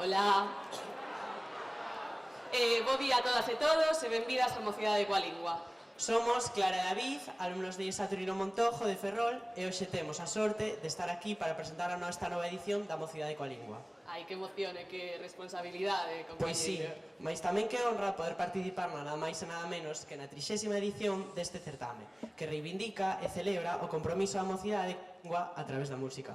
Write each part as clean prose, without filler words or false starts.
Ola. Bo día a todas e todos e benvidas á Mocidade coa Lingua. Somos Clara e David, alumnos de Saturnino Montojo de Ferrol, e hoxe temos a sorte de estar aquí para presentar a nosa nova edición da Mocidade coa Lingua. Ai, que emoción e que responsabilidade, compañeiro. Pois sí, mais tamén que honra poder participar nada máis e nada menos que na 30ª edición deste certame, que reivindica e celebra o compromiso da mocidade coa lingua a través da música.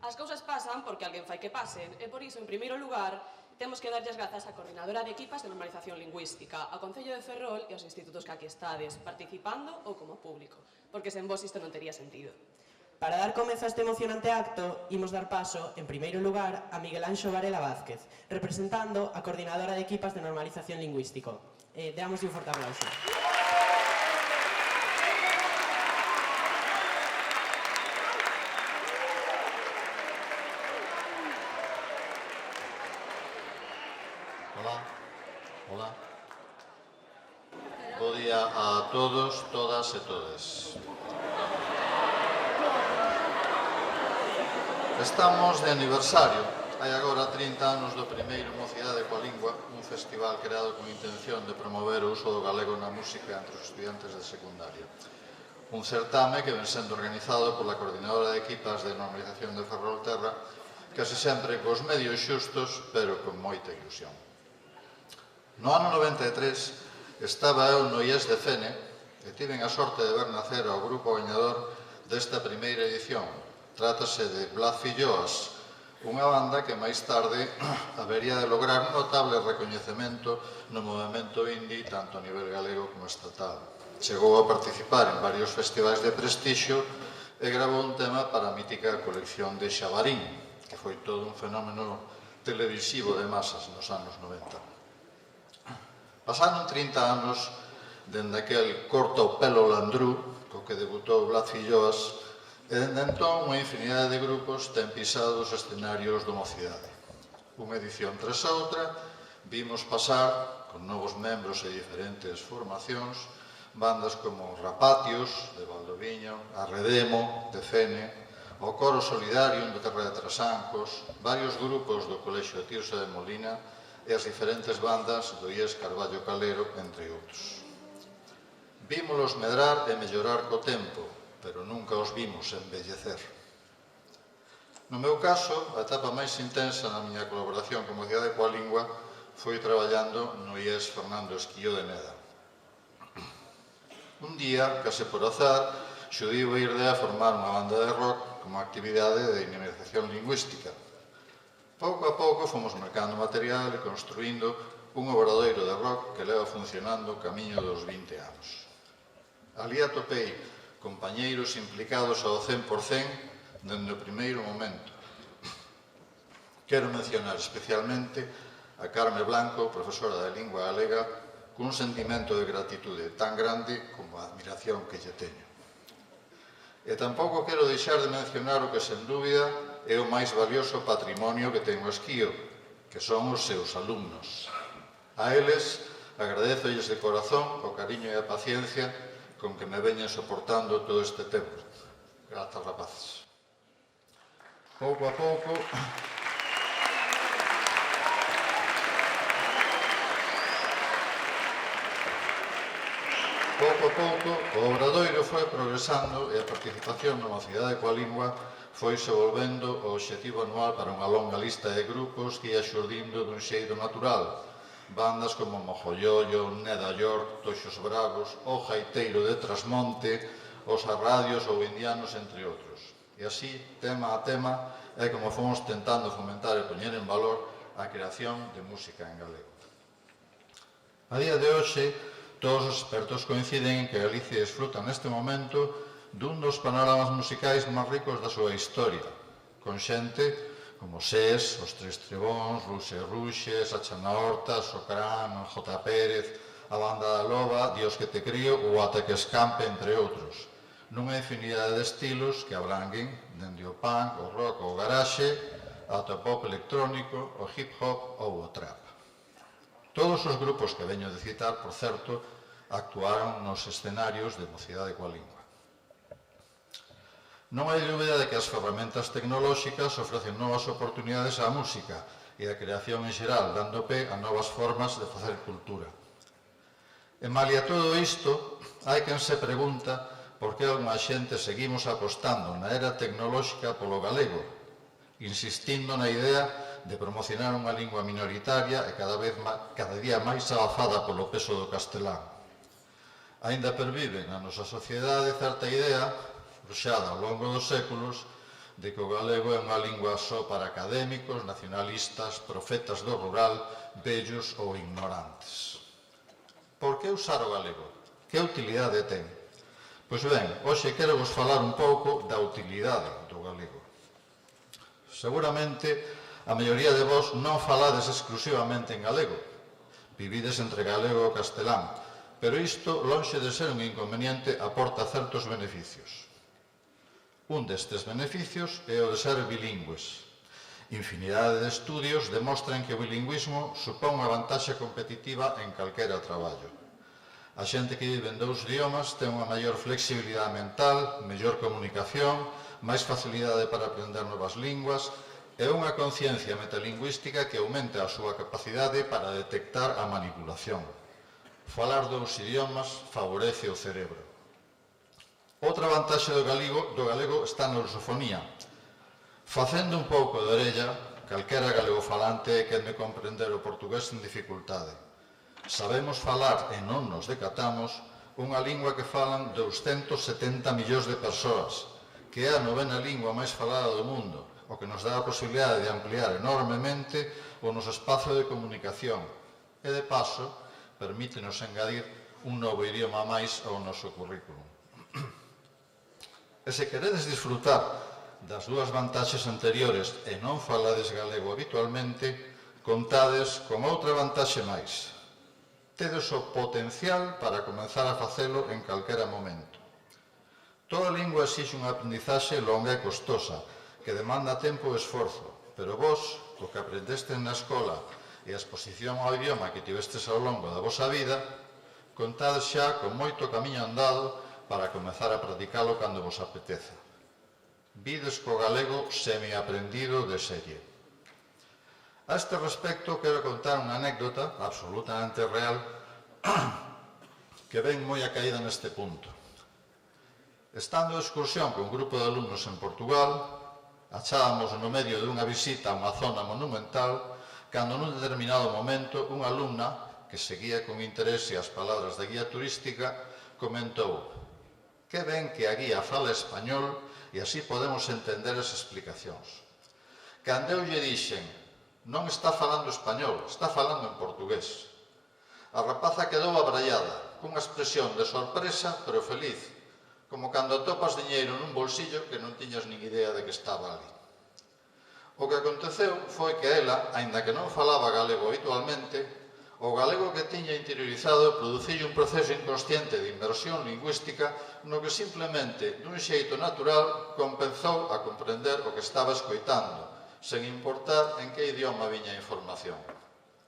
As cousas pasan porque alguén fai que pasen, e por iso, en primeiro lugar, temos que darlles grazas á Coordinadora de Equipas de Normalización Lingüística, ao Concello de Ferrol e aos institutos que aquí estades, participando ou como público, porque sen vos isto non tería sentido. Para dar comezo a este emocionante acto, imos dar paso, en primeiro lugar, a Miguel Anxo Varela Vázquez, representando a Coordinadora de Equipas de Normalización Lingüístico. Deámoslle un forte aplauso. Hola. Bo día a todos, todas e todes. Estamos de aniversario. Hai agora 30 anos do primeiro Mocidade coa Lingua, un festival creado con intención de promover o uso do galego na música entre os estudiantes de secundaria. Un certame que ven sendo organizado pola Coordinadora de Equipas de Normalización de Ferrolterra, casi sempre cos medios xustos, pero con moita ilusión. No ano 93 estaba eu no IES de Fene e tiven a sorte de ver nacer ao grupo gañador desta primeira edición. Trátase de Blas Filloas, unha banda que máis tarde habería de lograr un notable recoñecemento no movemento indie tanto a nivel galego como estatal. Chegou a participar en varios festivais de prestixio e gravou un tema para a mítica colección de Xabarín, que foi todo un fenómeno televisivo de masas nos anos 90. Pasaron 30 anos dende aquel corta o pelo landrú co que debutou Blas Filloas e dende entón unha infinidade de grupos ten pisado os escenarios do Mocidade. Unha edición tras outra vimos pasar con novos membros e diferentes formacións bandas como Rapatios de Valdoviño, Arredemo de Fene, o Coro Solidario de Terra de Trasancos, varios grupos do Colexio Tirso de Molina e as diferentes bandas do IES Carballo Calero, entre outros. Vímolos medrar e mellorar co tempo, pero nunca os vimos envellecer. No meu caso, a etapa máis intensa na miña colaboración con Mocidade coa Lingua foi traballando no IES Fernando Esquillo de Neda. Un día, case por azar, xurdiu a idea de formar unha banda de rock como actividade de dinamización lingüística. Pouco a pouco fomos mercando material e construindo un obradoiro de rock que leva funcionando o camiño dos 20 anos. Ali atopei compañeiros implicados ao 100% dende o primeiro momento. Quero mencionar especialmente a Carme Blanco, profesora de lingua galega, cun sentimento de gratitude tan grande como a admiración que lle teño. E tampouco quero deixar de mencionar o que, sen dúbida, é o máis valioso patrimonio que ten o esquío, que son os seus alumnos. A eles agradezolles de corazón o cariño e a paciencia con que me veñen soportando todo este tempo. Grazas, rapaces. Pouco a pouco... o obradoiro foi progresando e a participación na Mocidade coa Lingua foise volvendo o obxectivo anual para unha longa lista de grupos que ia xurdindo dun xeito natural. Bandas como Mojollollo, Neda York, Toxos Bravos, O Jaiteiro de Trasmonte, Os Arradios ou Indianos, entre outros. E así, tema a tema, é como fomos tentando fomentar e poñer en valor a creación de música en galego. A día de hoxe, todos os expertos coinciden en que Galicia desfruta neste momento dun dos panoramas musicais máis ricos da súa historia, con xente como SES, Os Tres Trebóns, Ruxe Ruxes, A Chana Horta, Socrán, J. Pérez, a Banda da Loba, Dios que te crío ou Ata que escampe, entre outros, nunha infinidade de estilos que abranguen dende o punk, o rock ou o garaxe, ata o pop electrónico, o hip hop ou o trap. Todos os grupos que veño de citar, por certo, actuaron nos escenarios de Mocidade coa Lingua. Non hai dúbida de que as ferramentas tecnolóxicas ofrecen novas oportunidades á música e a creación en xeral, dando pé a novas formas de facer cultura. E malia todo isto, hai quen se pregunta por que algunha xente seguimos apostando na era tecnolóxica polo galego, insistindo na idea de promocionar unha lingua minoritaria e cada día máis agafada polo peso do castelán. Aínda pervive na nosa sociedade certa idea, forxada ao longo dos séculos, de que o galego é unha lingua só para académicos, nacionalistas, profetas do rural, vellos ou ignorantes. Por que usar o galego? Que utilidade ten? Pois ben, hoxe quero vos falar un pouco da utilidade do galego. Seguramente a maioría de vós non falades exclusivamente en galego. Vivides entre galego e castelán, pero isto, lonxe de ser un inconveniente, aporta certos beneficios. Un destes beneficios é o de ser bilingües. Infinidade de estudios demostran que o bilingüismo supón unha vantaxe competitiva en calquera traballo. A xente que vive en dous idiomas ten unha maior flexibilidade mental, mellor comunicación, máis facilidade para aprender novas linguas e unha conciencia metalingüística que aumenta a súa capacidade para detectar a manipulación. Falar dous idiomas favorece o cerebro. Outra vantaxe do galego está na lusofonía. Facendo un pouco de orella, calquera galegofalante quer me comprender o portugués sen dificultade. Sabemos falar e non nos decatamos unha lingua que falan 270 millóns de persoas, que é a 9ª lingua máis falada do mundo, o que nos dá a posibilidade de ampliar enormemente o noso espazo de comunicación e, de paso, permítenos engadir un novo idioma máis ao noso currículum. E se queredes disfrutar das dúas vantaxes anteriores e non falades galego habitualmente, contades con outra vantaxe máis. Tedes o potencial para comenzar a facelo en calquera momento. Toda lingua exixe unha aprendizaxe longa e costosa, que demanda tempo e esforzo, pero vos, co que aprendestes na escola e a exposición ao idioma que tivestes ao longo da vosa vida, contades xa con moito camiño andado para comezar a practicalo cando vos apeteza. Vides co galego semiaprendido de serie. A este respecto, quero contar unha anécdota absolutamente real que ven moi a caída neste punto. Estando de excursión con un grupo de alumnos en Portugal, achábamos no medio dunha visita a unha zona monumental cando nun determinado momento unha alumna que seguía con interese as palabras da guía turística comentou: "Que ben que a guía fala español e así podemos entender as explicacións." Cando eu lle dixen: "Non está falando español, está falando en portugués." A rapaza quedou abraiada, cunha expresión de sorpresa, pero feliz, como cando atopas diñeiro nun bolsillo que non tiñas nin idea de que estaba ali. O que aconteceu foi que ela, aínda que non falaba galego habitualmente, o galego que tiña interiorizado produciu un proceso inconsciente de inmersión lingüística no que simplemente, dun xeito natural, compenzou a comprender o que estaba escoitando, sen importar en que idioma viña a información.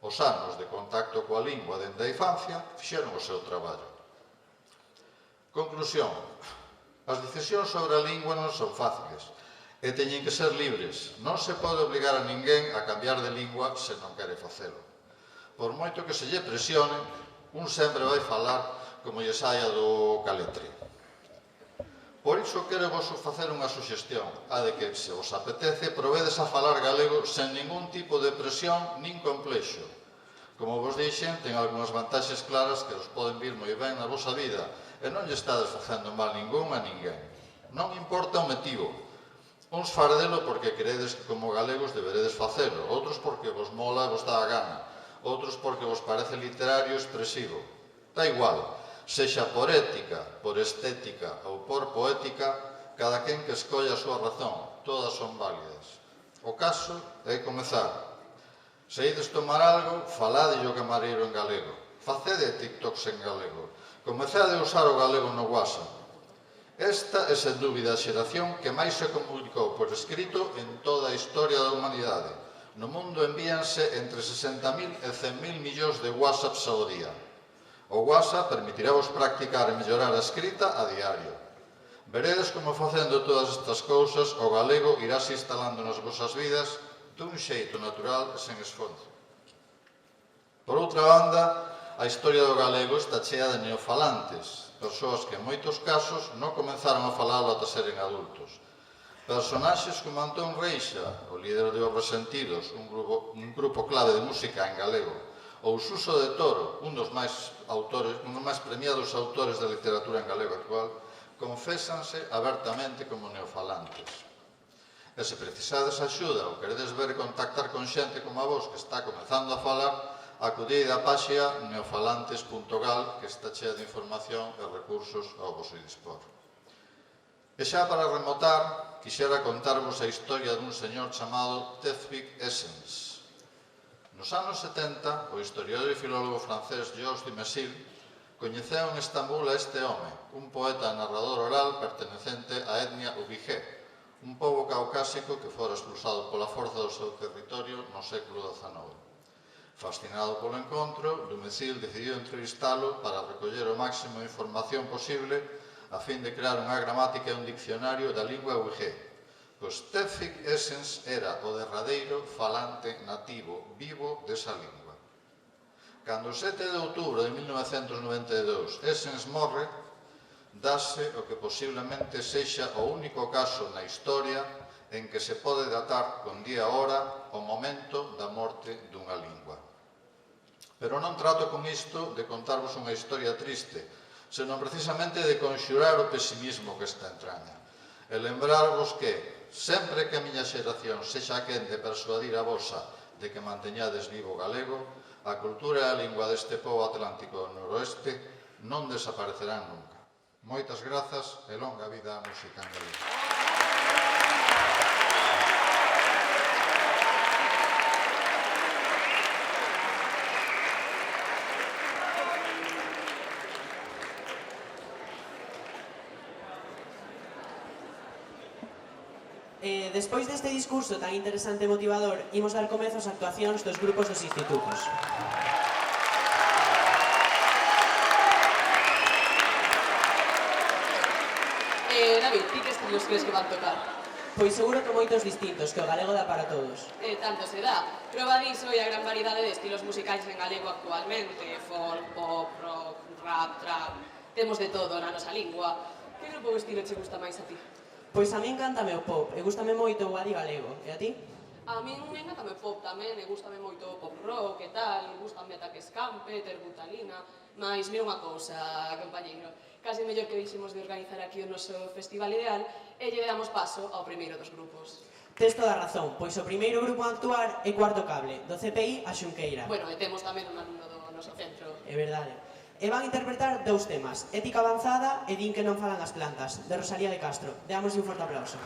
Os anos de contacto coa lingua dende a infancia fixeron o seu traballo. Conclusión. As decisións sobre a lingua non son fáciles e teñen que ser libres. Non se pode obrigar a ninguén a cambiar de lingua se non quere facelo. Por moito que se lle presione, un sempre vai falar como lle saia do caletre. Por iso quero vos facer unha suxestión, a de que, se vos apetece, provedes a falar galego sen ningún tipo de presión nin complexo. Como vos dixen, ten algunhas vantaxes claras que os poden vir moi ben na vosa vida e non lle estades facendo mal ningún a ninguén. Non importa o motivo. Uns faredelo porque credes que como galegos deberedes facelo, outros porque vos mola e vos dá a gana, outros porque vos parece literario e expresivo. Da igual, sexa por ética, por estética ou por poética, cada quen que escolla a súa razón, todas son válidas. O caso é comezar. Se ides tomar algo, faladelle ao camareiro en galego. Facede TikToks en galego. Comezade a usar o galego no WhatsApp. Esta é, sen dúbida, a xeración que máis se comunicou por escrito en toda a historia da humanidade. No mundo envíanse entre 60.000 e 100.000 millóns de WhatsApps ao día. O WhatsApp permitirá vos practicar e mellorar a escrita a diario. Veredes como facendo todas estas cousas o galego irase instalando nas vosas vidas dun xeito natural e sen esforzo. Por outra banda, a historia do galego está chea de neofalantes, persoas que en moitos casos non comenzaron a falalo ata seren adultos. Personaxes como Antón Reixa, o líder de Os Resentidos, un grupo clave de música en galego, ou Suso de Toro, un dos máis premiados autores da literatura en galego actual, confésanse abertamente como neofalantes. E se precisades axuda ou queredes ver e contactar con xente como a vos que está comezando a falar, acudei á páxina neofalantes.gal, que está chea de información e recursos ao vosso dispor. E xa para rematar, quixera contarvos a historia dun señor chamado Tevfik Essens. Nos anos 70, o historiador e filólogo francés Georges Dumézil coñeceu en Estambul a este home, un poeta e narrador oral pertenecente á etnia ubigé, un pobo caucásico que fora expulsado pola forza do seu territorio no século XIX. Fascinado polo encontro, Dumézil decidiu entrevistalo para recoller o máximo de información posible a fin de crear unha gramática e un diccionario da lingua ubigé, pois Tevfik Essens era o derradeiro falante nativo vivo desa lingua. Cando o 7 de outubro de 1992 Essens morre, dase o que posiblemente sexa o único caso na historia en que se pode datar con día e hora o momento da morte dunha lingua. Pero non trato con isto de contarvos unha historia triste, senón precisamente de conxurar o pesimismo que está entraña, e lembrarvos que, sempre que a miña xeración sexa quen de persuadir a vosa de que manteñades vivo o galego, a cultura e a lingua deste pobo atlántico do noroeste non desaparecerán nunca. Moitas grazas e longa vida á música en galego. Despois deste discurso tan interesante e motivador, imos dar comezo ás actuacións dos grupos dos institutos. David, ti que estilos crees que van tocar? Pois seguro que moitos distintos, que o galego dá para todos. Tanto se dá. Proba diso e a gran variedade de estilos musicais en galego actualmente. Folk, pop, rock, rap, trap. Temos de todo na nosa lingua. Que grupo ou estilo che gusta máis a ti? Pois a min encántame o pop, e gústame moito o adi galego. E a ti? A min encántame pop tamén, e gústame moito o pop rock e tal, gústame Ataque Escampe, Ter Butalina, mas mira unha cousa, compañeiro, case mellor que deixemos de organizar aquí o noso festival ideal e lle damos paso ao primeiro dos grupos. Tes toda a razón, pois o primeiro grupo a actuar é Cuarto Cable, do CPI a Xunqueira. Bueno, e temos tamén un alumno do noso centro. É verdade. E van interpretar dous temas, Ética avanzada e Din que non falan as plantas, de Rosalía de Castro. Deámoslle un forte aplauso.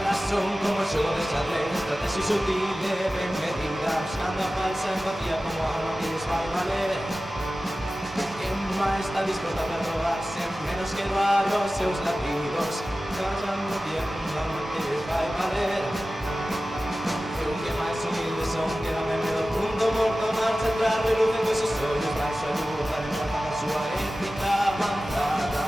palabras son como xogo de xadrez, estrategia sutil e ben medida, buscando a falsa empatía como alma que lles vai valer. Quen máis está disposto a perdoarse, menos que doar os seus latidos, callando tiempo un alma que lles vai valer. E un que máis humilde son, que dame medo punto morto, marcha atrás, relucen con esos ollos, baixo a luz, dar en plata con súa ética avanzada.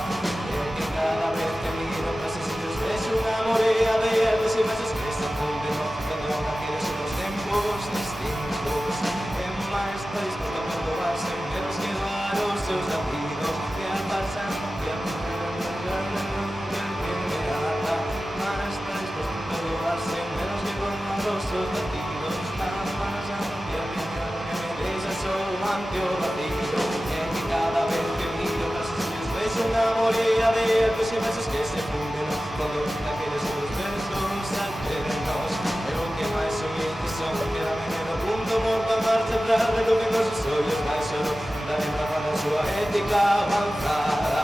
E que cada vez que miro tras esos sitios vexo unha morea de erros e besos que se funden, dando aqueles outros tempos distintos. E máis está disposto a perdoarse, menos que doar os seus latidos, que a falsa empatía máis está disposto a perdoarse, menos que doar os seus latidos, a falsa empatía que me deixa só ante o vacío. E que cada vez que miro tras os sitios vexo unha morea de erros e besos que se funden, quando aqueles outros besos alternos. E o que máis humilde son, que dame medo punto morto a marcha atrás, relucen con sus ollos baixo, dar en plata da súa ética avanzada.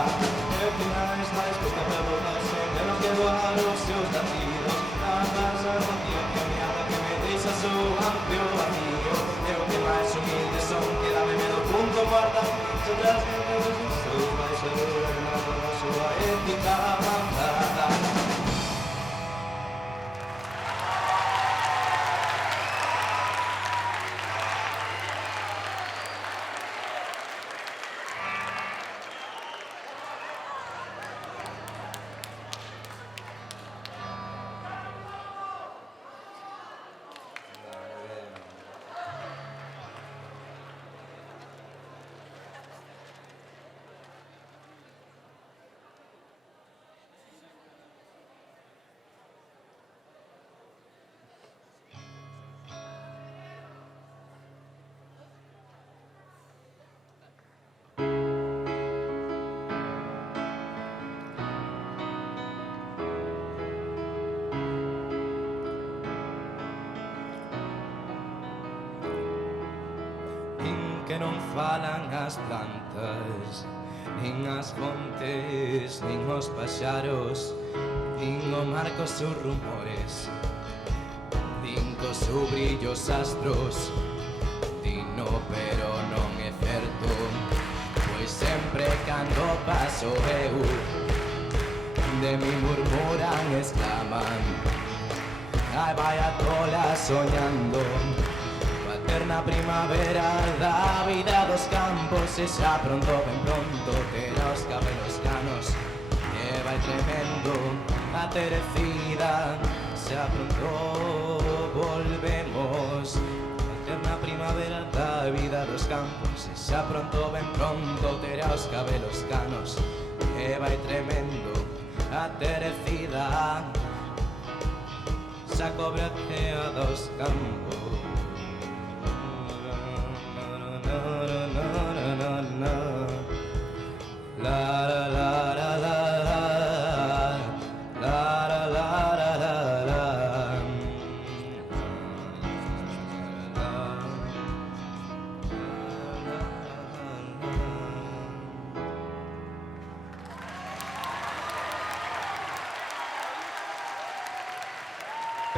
E o que máis está disposto a perdonarse, menos que doar os seus latidos, a falsa empatía que me deixa só ante o vacío. E o que máis humilde son, que dame medo punto morto a marcha atrás, relucen con sus ollos baixo, dar en plata da súa ética avanzada. Que non falan as plantas, nin as fontes, nin os paxaros, nin o mar cos seus rumores, nin cos seus brillos astros. Dino pero non é certo, pois sempre cando paso eu, de mi murmuran, exclaman, ai vai a tola soñando. Na primavera da vida dos campos, e xa pronto, ben pronto, terá os cabelos canos e vai tremendo a terecida. Xa pronto volvemos a eterna primavera da vida dos campos, e xa pronto, ben pronto, terá os cabelos canos e vai tremendo a terecida. Xa cobre a tea dos campos.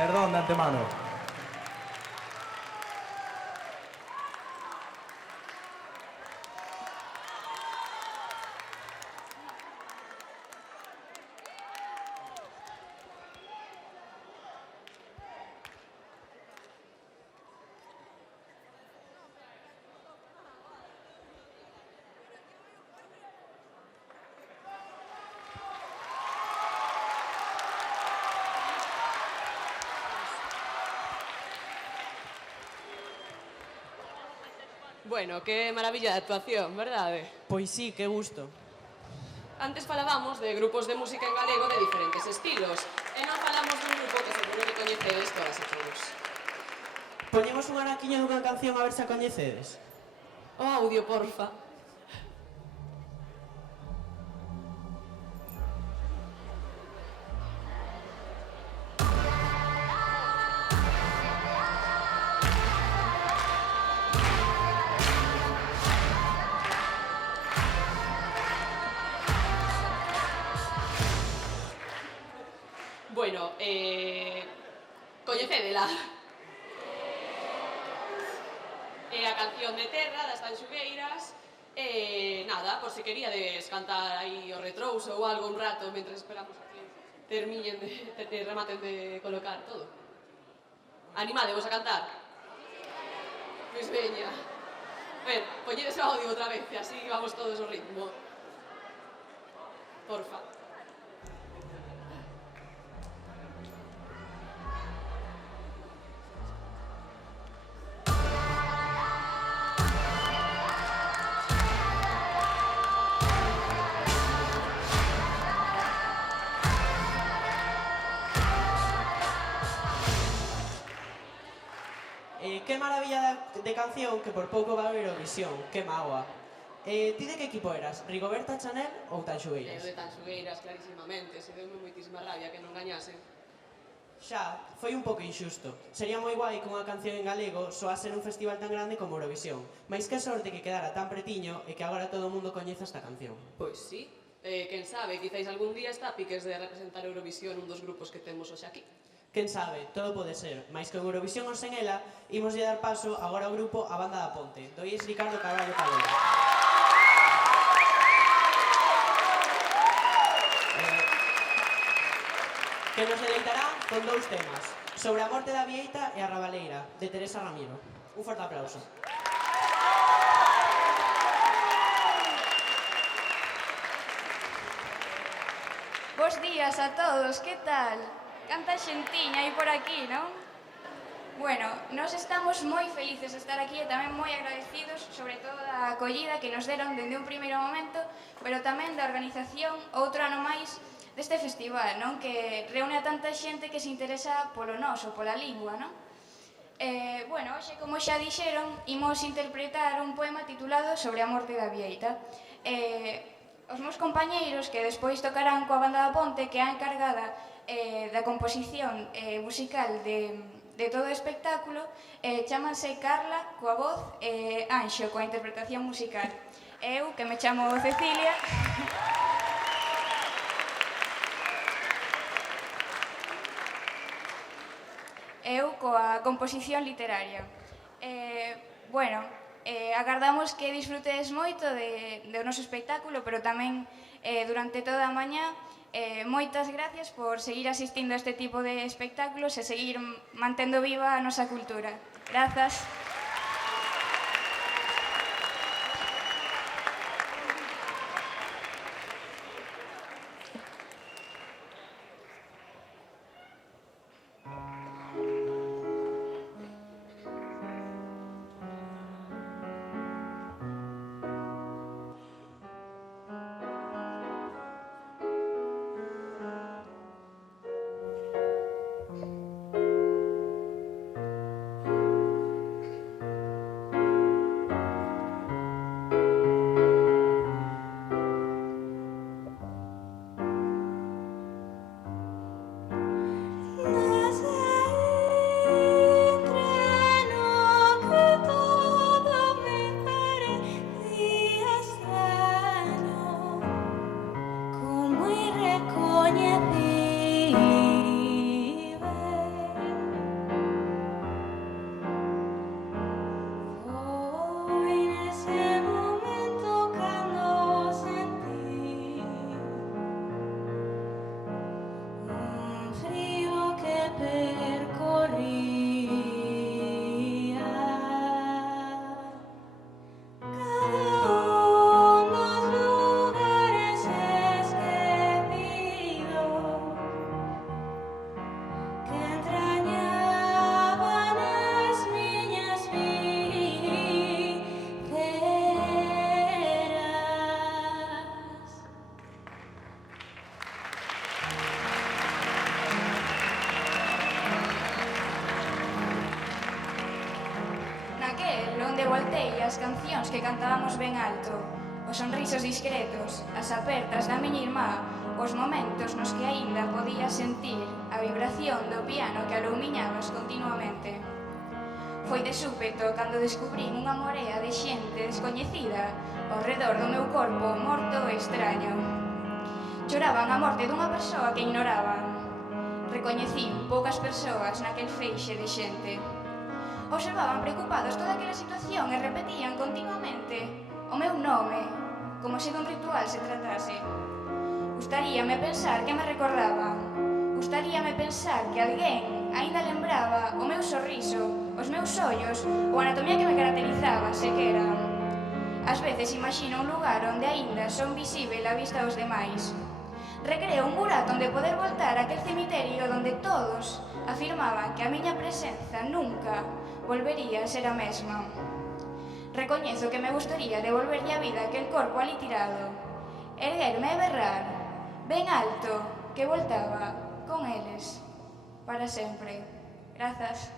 Perdón de antemano. Bueno, que maravilla de actuación, verdade? Pois sí, que gusto. Antes falábamos de grupos de música en galego de diferentes estilos, e non falamos dun grupo que seguro que coñecedes todas e todos. Poñemos un araquiño dunha canción a ver se a coñecedes. O audio, porfa. Bueno, coñecédela. É a canción de Terra, das Tanxugueiras. Nada, por se queríades cantar aí o retrouso ou algo un rato mentre esperamos a que terminen rematen de colocar todo. Animadevos a cantar? Pois veña. Ben, poñedes o audio outra vez, e así vamos todos ao ritmo. Porfa. Que maravilla de canción que por pouco va a Eurovisión, que mágoa. Ti de que equipo eras? Rigoberta, Chanel ou Tanxugueiras? Eu de Tanxugueiras, clarísimamente, se deume moitísima rabia que non gañasen. Xa, foi un pouco injusto. Sería moi guai que unha canción en galego soase nun festival tan grande como Eurovisión. Mais que sorte que quedara tan pretiño e que agora todo o mundo coñeza esta canción. Pois sí, quen sabe, quizáis algún día está a piques de representar Eurovisión un dos grupos que temos hoxe aquí. Quen sabe, todo pode ser, mais con Eurovisión ou sen ela, imoslle dar paso agora ao grupo A Banda da Ponte, do ex Ricardo Carballo Calero. Que nos deleitará con dous temas, Sobre a morte da Vieita e a Rabaleira, de Teresa Ramiro. Un forte aplauso. Bos días a todos, que tal? Canta xentiña aí por aquí, non? Bueno, nós estamos moi felices de estar aquí e tamén moi agradecidos, sobre todo da acollida que nos deron dende un primeiro momento, pero tamén da organización outro ano máis deste festival, non? Que reúne a tanta xente que se interesa polo noso, pola lingua, non? Bueno, hoxe, como xa dixeron, imos interpretar un poema titulado Sobre a morte da Vieita. Os meus compañeiros, que despois tocarán coa Banda da Ponte, que é a encargada da composición musical de todo o espectáculo, chámanse Carla, coa voz, e Anxo, coa interpretación musical. Eu, que me chamo Cecilia, eu coa composición literaria. Bueno, agardamos que disfrutedes moito do noso espectáculo, pero tamén durante toda a mañá. Moitas gracias por seguir asistindo a este tipo de espectáculos e seguir mantendo viva a nosa cultura. Grazas. Onde voltei as cancións que cantábamos ben alto, os sonrisos discretos, as apertas da miña irmá, os momentos nos que aínda podía sentir a vibración do piano que alumiñabas continuamente. Foi de súpeto cando descubrín unha morea de xente descoñecida ao redor do meu corpo morto e extraño. Choraban a morte dunha persoa que ignoraban. Recoñecín poucas persoas naquel feixe de xente. Observaban preocupados toda aquela situación e repetían continuamente o meu nome, como se dun ritual se tratase. Gustaríame pensar que me recordaban. Gustaríame pensar que alguén aínda lembraba o meu sorriso, os meus ollos ou a anatomía que me caracterizaba, sequera. Ás veces imagino un lugar onde aínda son visível a vista aos demais. Recreo un burato onde poder voltar a aquel cemiterio onde todos afirmaban que a miña presenza nunca volvería a ser a mesma. Recoñezo que me gustaría devolverlle a vida aquel corpo ali tirado, erguerme e berrar, ben alto, que voltaba con eles para sempre. Grazas.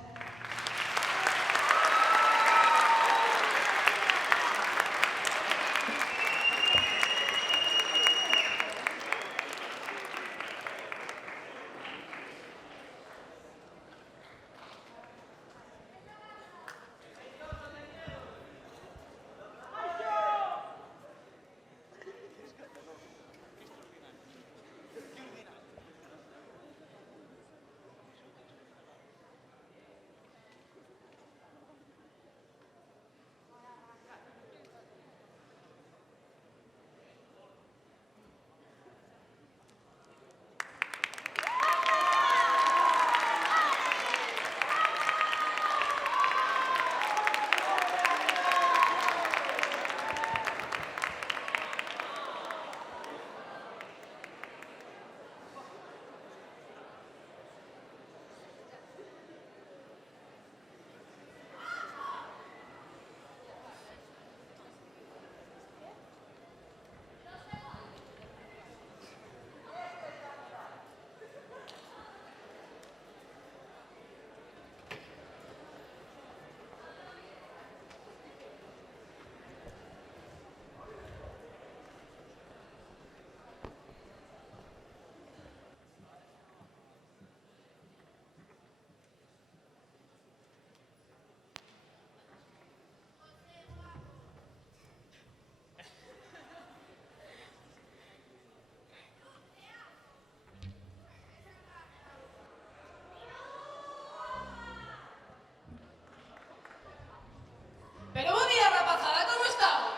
Pero bon día, rapazada, como estamos?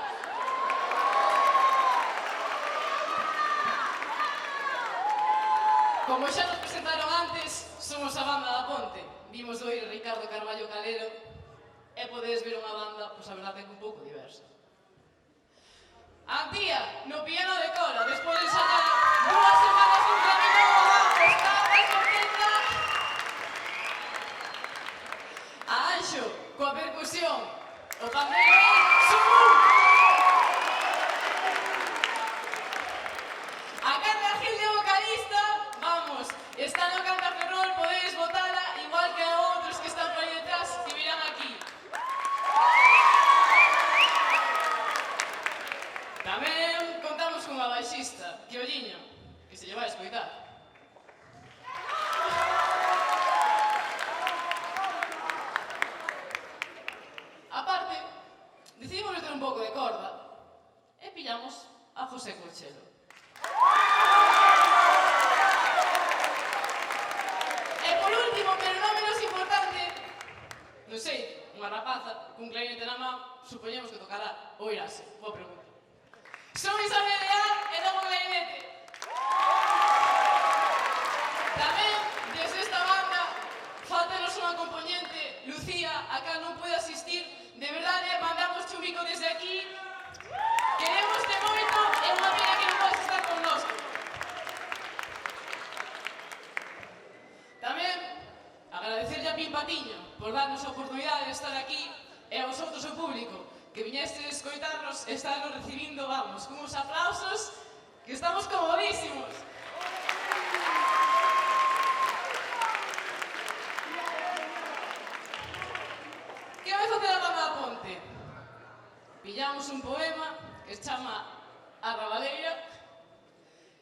Como xa nos presentaron antes, somos a banda da Ponte. Vimos oír Ricardo Carballo Calero e podedes ver unha banda, pois a verdade, un pouco diversa. Antía, no piano de Cora, despois de ensayar 2 semanas nun camino, vamos, cabras, orquesta. A Anxo, coa percusión, o pandeiro Sumú. A Carla Gil de vocalista, vamos, está no Canta Ferrol, podedes votala, igual que a outros que están por aí detrás que virán aquí. Tamén contamos cunha baixista, que olliño, que se lle vai a escoitar. Aparte, decidimos meter un pouco de corda e pillamos a José Corchelo. E por último, pero non menos importante, non sei, unha rapaza cun clarinete na man, supoñemos que tocará o irase. Boa pregunta. Son Isabel Leal e toco clarinete. Tamén, desde esta banda, faltanos unha componente, Lucía, a cal non pode asistir. De verdade, mandamos chumbico desde aquí. Queremos te moito e unha pena que non podes estar con nós. Tamén, agradecerlle a Pim Patiño por darnos a oportunidade de estar aquí e a vosotros, o público, que viñestes escoitarnos e estarnos recibindo, vamos, con uns aplausos que estamos comodísimos. Que vai facer a banda da Ponte? Pillamos un poema que se chama A Rabaleira,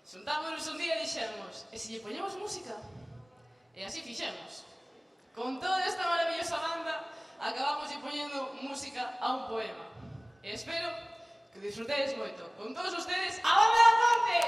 xuntámonos un día e dixemos, e se lle poñemos música? E así fixemos. Con toda esta maravillosa banda, acabamos lle poñendo música a un poema. E espero que disfrutedes moito. Con todos ustedes, a banda da Ponte!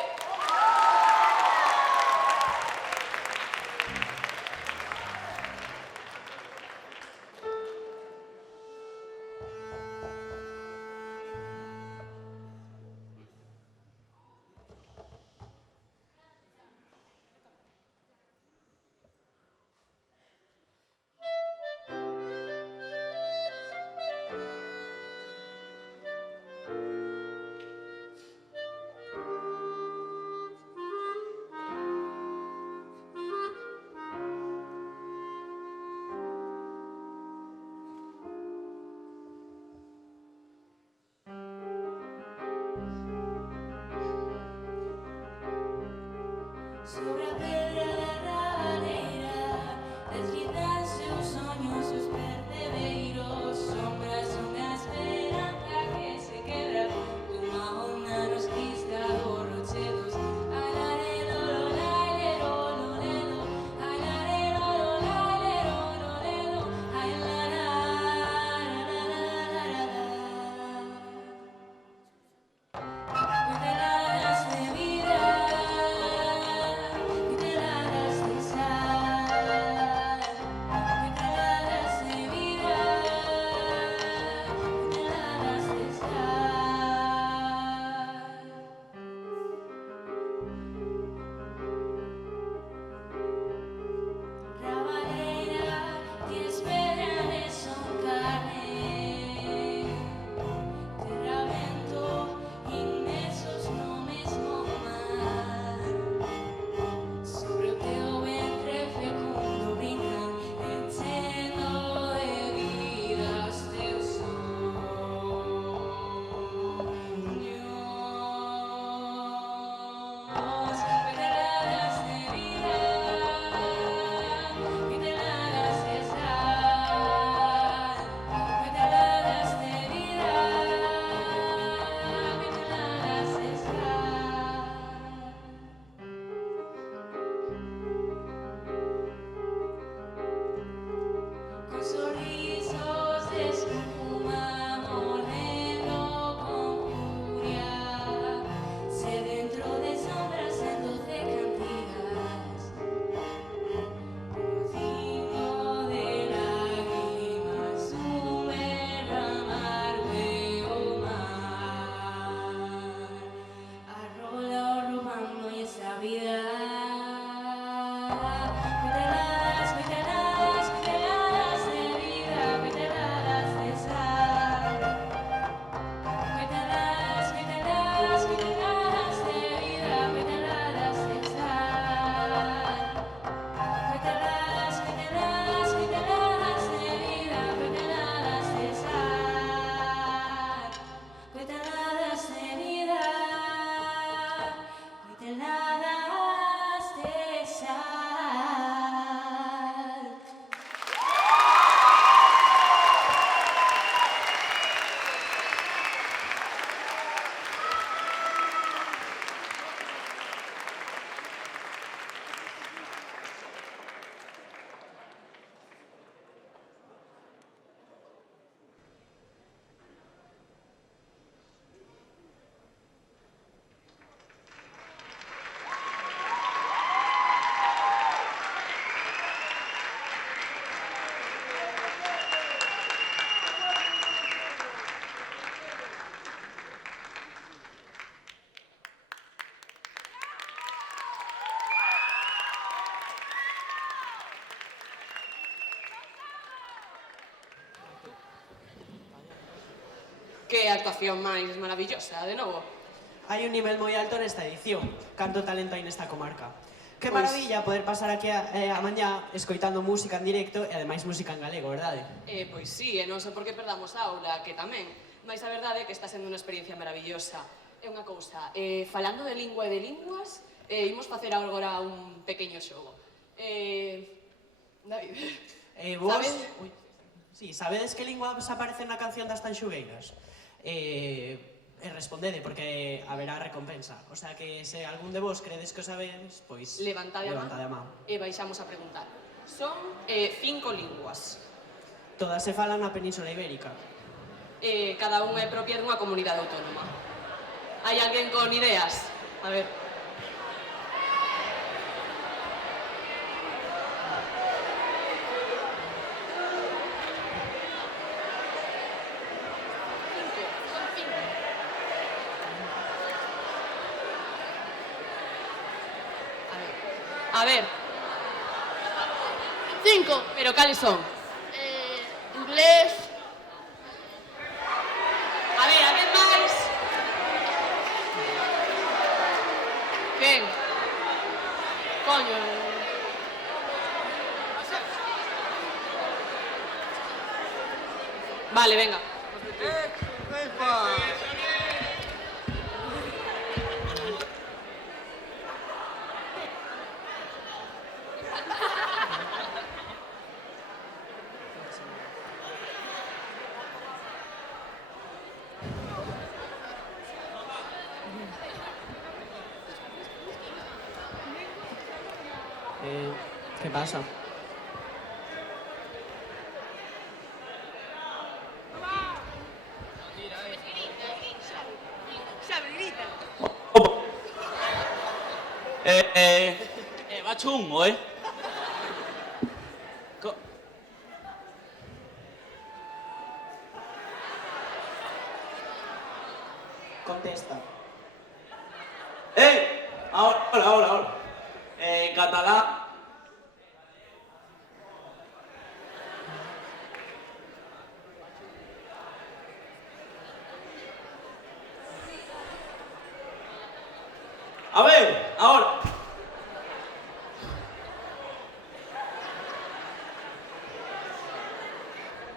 Que actuación máis maravillosa, de novo. Hai un nivel moi alto nesta edición. Canto talento hai nesta comarca. Que Pois- maravilla poder pasar aquí a mañá escoitando música en directo e ademais música en galego, verdade? Pois sí, e non sei por que perdamos a aula, que tamén. Mais a verdade é que está sendo unha experiencia maravillosa. É unha cousa, falando de lingua e de linguas, imos facer agora un pequeño xogo. David, Vos... sabes? Ui. Sí, sabedes que lingua se aparece na canción das Tanxugueiras? E respondede, porque haberá recompensa. O sea que se algún de vos credes que o sabedes, pois Levantade a levantade a man man. e baixamos a preguntar. Son 5 linguas. Todas se falan na Península Ibérica. Cada unha é propia dunha comunidade autónoma. Hai alguén con ideas? A ver. Son cinco. A ver. 5. Pero cales son? Inglés, A ver máis. Quen? Coño. Vale, venga. Que pasa? Va chungo, Contesta. Ahora. Catalán. A ver, ahora.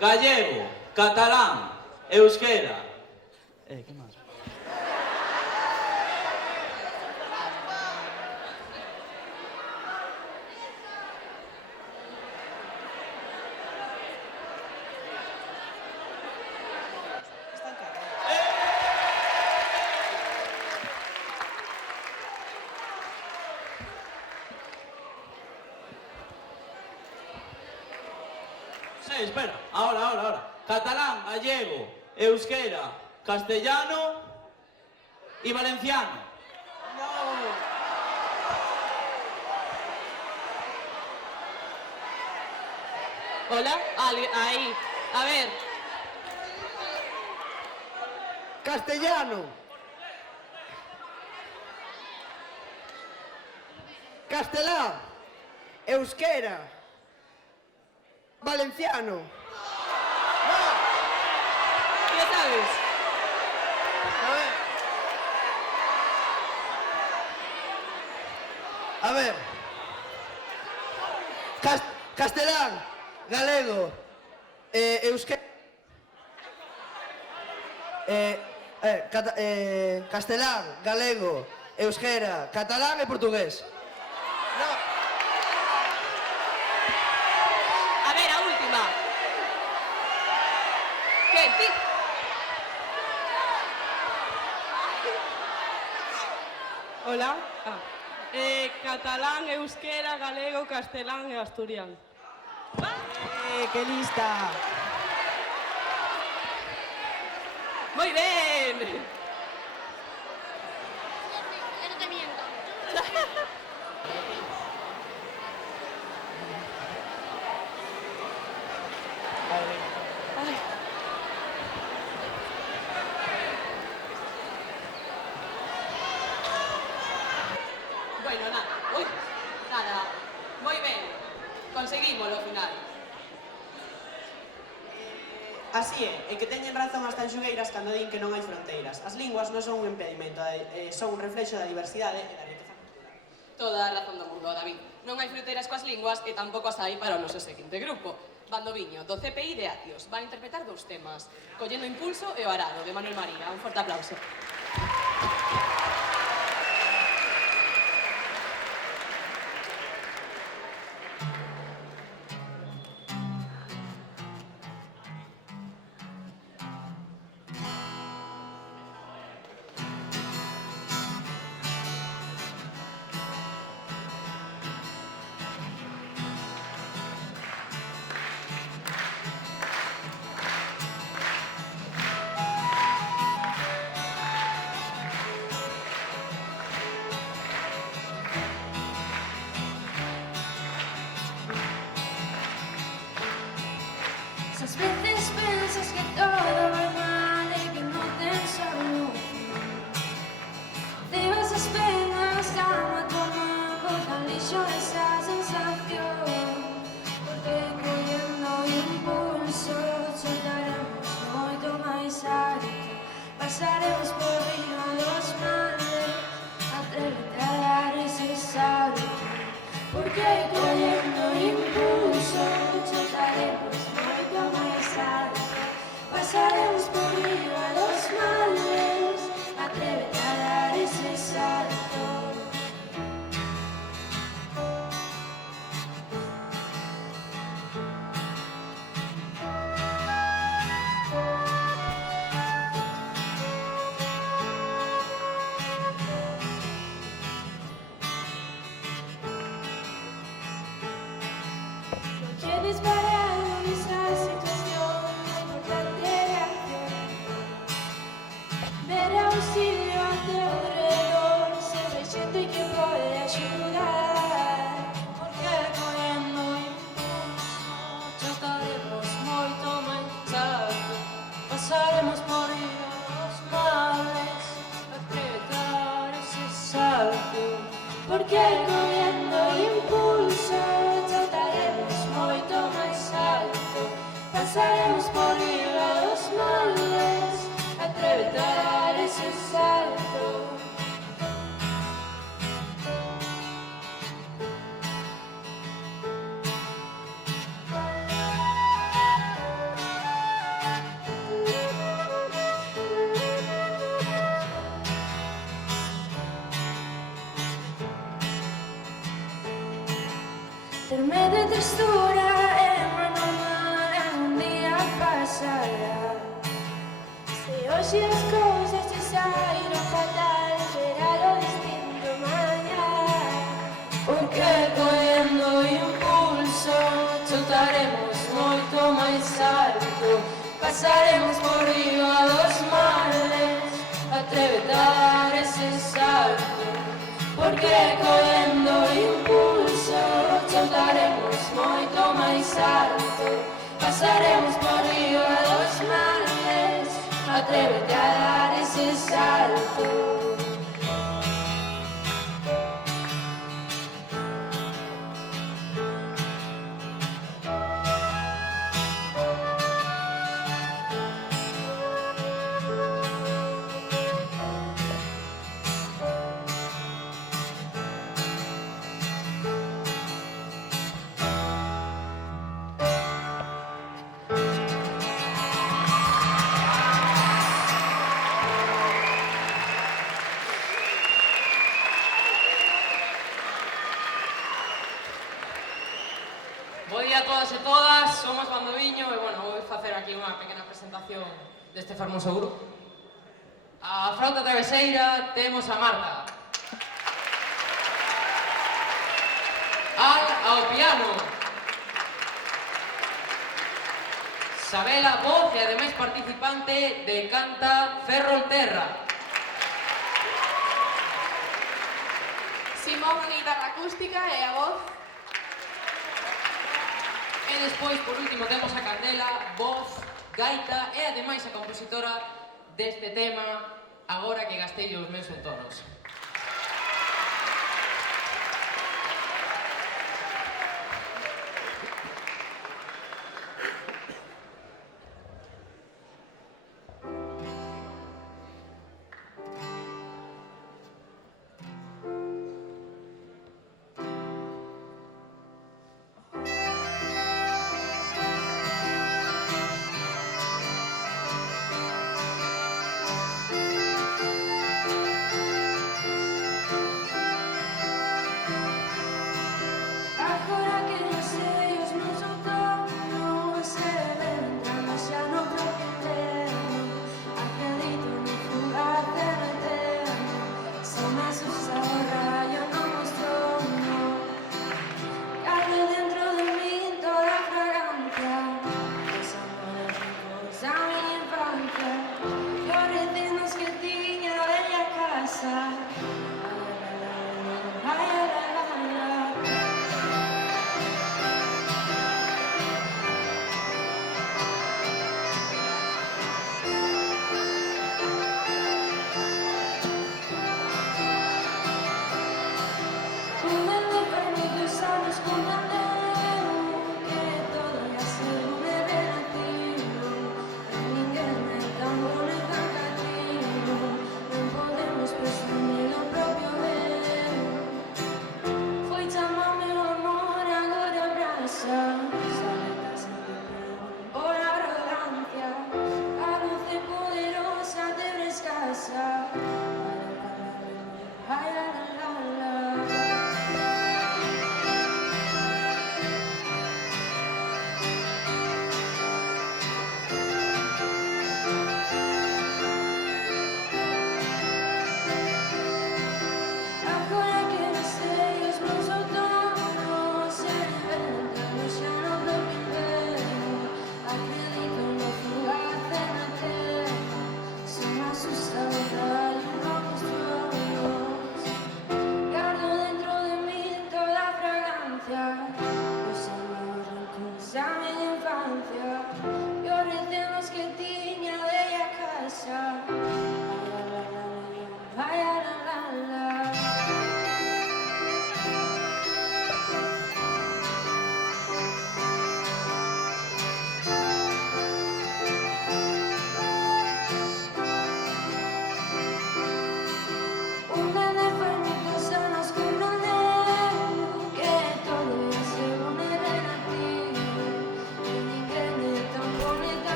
Gallego, catalán, euskera. ¿Qué más? Sí, espera, ahora. Catalán, gallego, euskera, castellano y valenciano. Hola, ahí. A ver. Castellano. Castelán. euskera, valenciano. ¿Qué sabes? A ver. Castelán, galego, euskera. Castelán, galego, euskera, catalán e portugués. A ver, a última. ¿Qué? Hola. Catalán, euskera, galego, castelán e asturiano. ¡Qué lista! Muy bien. Ya no te miento. Bueno, nada. Uy, nada. Muy bien. Conseguimos lo final. Así é que teñen razón as tanxugueiras cando din que non hai fronteiras. As linguas non son un impedimento, son un reflexo da diversidade e da riqueza cultural. Toda a razón do mundo, David. Non hai fronteiras coas linguas e tampouco as hai para o noso seguinte grupo. Bandoviño, do CPI de Atios, van interpretar dous temas, Collendo Impulso e o Arado, de Manuel María. Un forte aplauso. Esas veces pensas que todo va mal y que no tens solución. Te vas as penas, cama tu man, bota al lixo esa sensación. Porque collendo impulso soltaremos moito máis alto. Pasaremos por riba dos males, atrévete a dar ese salto. Porque collendo impulso soltaremos moito máis alto. Pasaremos por riba dos males, atrévete a dar ese salto. No quedes parado nesa situación, é importante reacción. Ver auxilio a teu redor, sempre hai xente que pode axudar. Porque collendo impulso chegaremos moito máis alto. Pasaremos por riba dos males, atrévete a dar ese salto. Porque collendo impulso chegaremos moito máis alto. Pasaremos por riba dos males, atrévete a dar ese salto. Terme de textura é moi normal, un día pasará. Se hoxe as cousas te saíron fatal, será lo distinto mañá. Porque collendo impulso chutaremos moito máis alto. Pasaremos por riba dos males, atrévete a dar ese salto. Porque collendo impulso chutaremos moito máis alto. Pasaremos por riba dos males, atrévete a dar ese salto. Bo día a todas e todas, somos Bandoviño e, bueno, vou facer aquí unha pequena presentación deste fermoso grupo. A frauta traveseira temos a Marta. Al ao piano. Sabela, voz e ademais participante de Canta Ferrolterra. Simón, a guitarra acústica e a voz. E despois, por último, temos a Candela, voz, gaita e ademais a compositora deste tema, agora que gastei os meus entornos.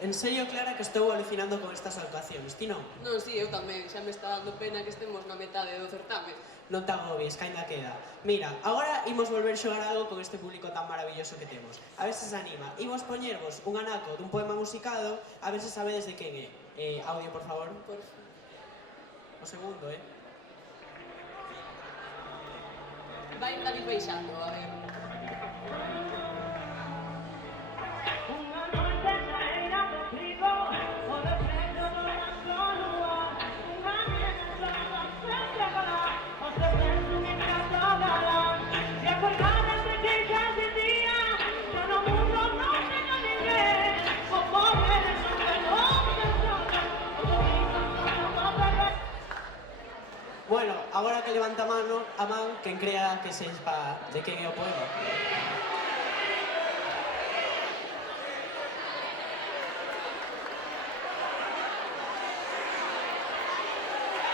En serio, Clara, que estou alucinando con estas actuacións, ti non? Non, si, eu tamén, xa me está dando pena que estemos na metade do certame. Non te agobies, que ainda queda. Mira, agora imos volver xogar algo con este público tan maravilloso que temos. A ver se anima. Imos poñervos un anaco dun poema musicado, a ver se sabedes de quen é. Audio, por favor. O segundo, Vai David baixando, a ver. Bueno, agora que levanta a man, quen crea que sepa de quen é o poema.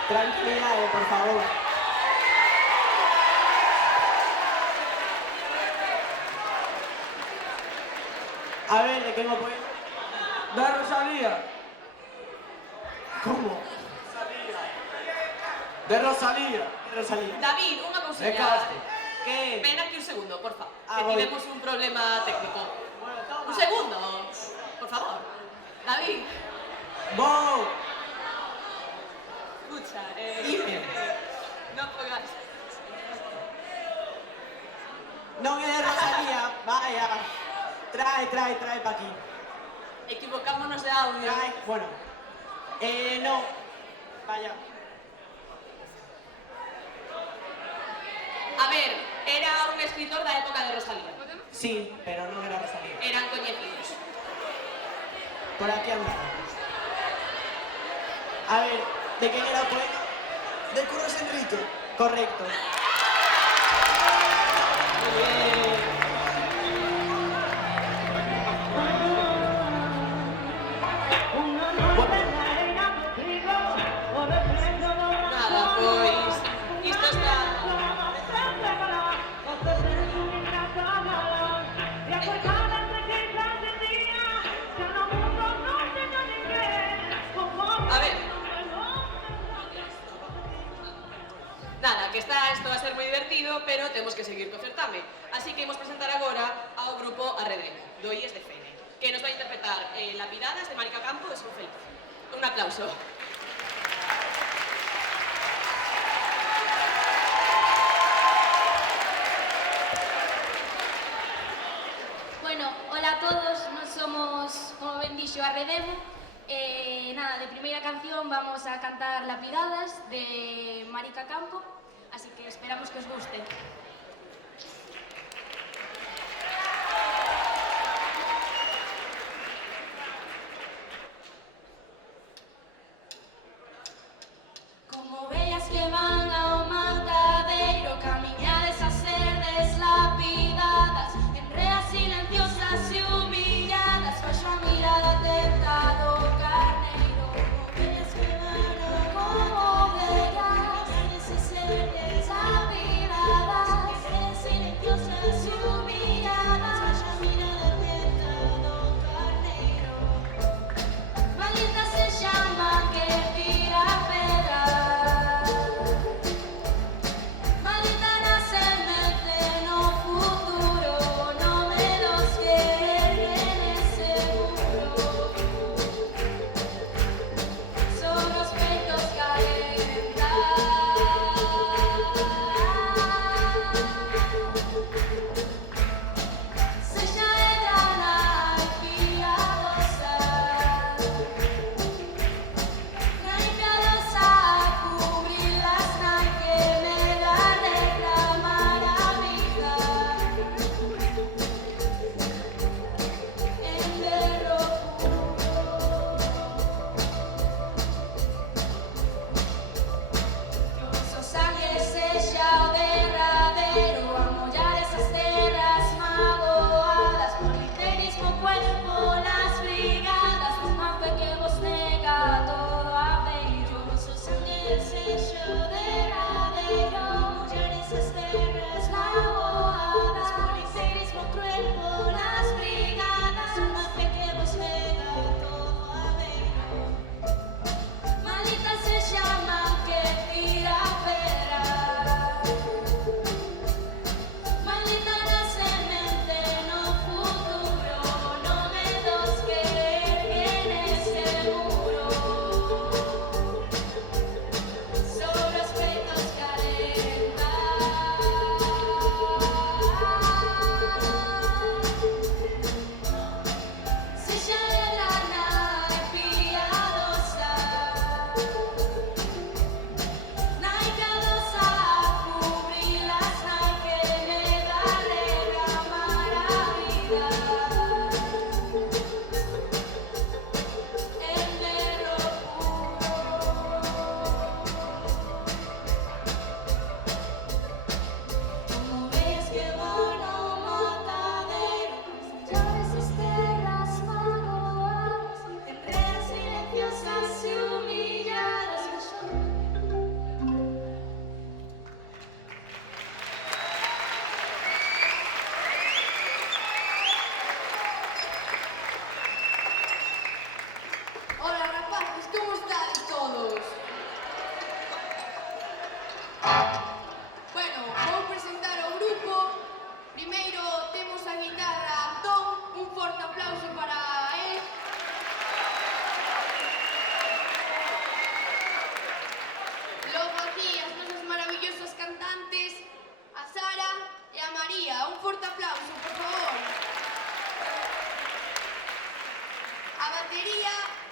Tranquilidade, por favor. A ver, de quen o poema? Da Rosalía. Como? De Rosalía. Rosalía. David, unha De cousilla. Castro. Que? Ven aquí un segundo, porfa. Ah, Que voy. tivemos un problema técnico. Bueno, toma. Un segundo, por favor. David, Vou! escucha, Dime. no pongas. Non é de Rosalía, vaya. Trae pa aquí. Equivocámonos de audio. Trae, bueno. No. Vaya. A ver, era un escritor da época de Rosalía. Sí, pero non era Rosalía. Eran coñecidos. Por aquí andábamos. A ver, de quen era o poema? De Curros Enrique. Correcto. Muy bien. Nada, pois, isto está... A ver. Nada, que está isto a ser moi divertido, pero temos que seguir co certame. Así que imos presentar agora ao grupo Arredemo, do IES de Fene, que nos vai interpretar Lapidadas de Marica Campo e Son Feliz. Un aplauso. Bueno, hola a todos, nos somos, como ben dixo, Arredemo. Nada, de primeira canción vamos a cantar Lapidadas de Marica Campo, así que esperamos que os guste. Como bellas que van ao matadeiro, camiñades a ser deslapidadas, en reas silenciosas e humilladas, baixo a mirada atenta do carneiro. Como bellas que van ao como bellas, camiñades a ser deslapidadas,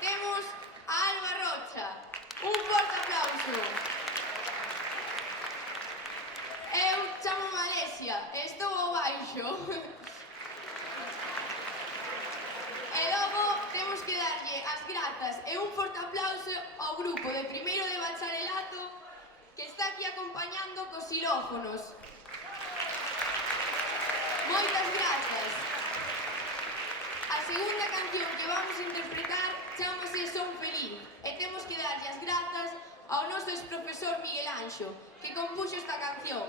temos a Alba Rocha. Un forte aplauso. Eu chamo Alesia e estou ao baixo. E logo temos que darlle as grazas e un forte aplauso ao grupo de primeiro de bacharelato que está aquí acompañando cos xilófonos. Moitas grazas. A segunda canción que vamos a interpretar chamase Son Feliz e temos que darlle as grazas ao noso exprofesor Miguel Anxo, que compuxo esta canción.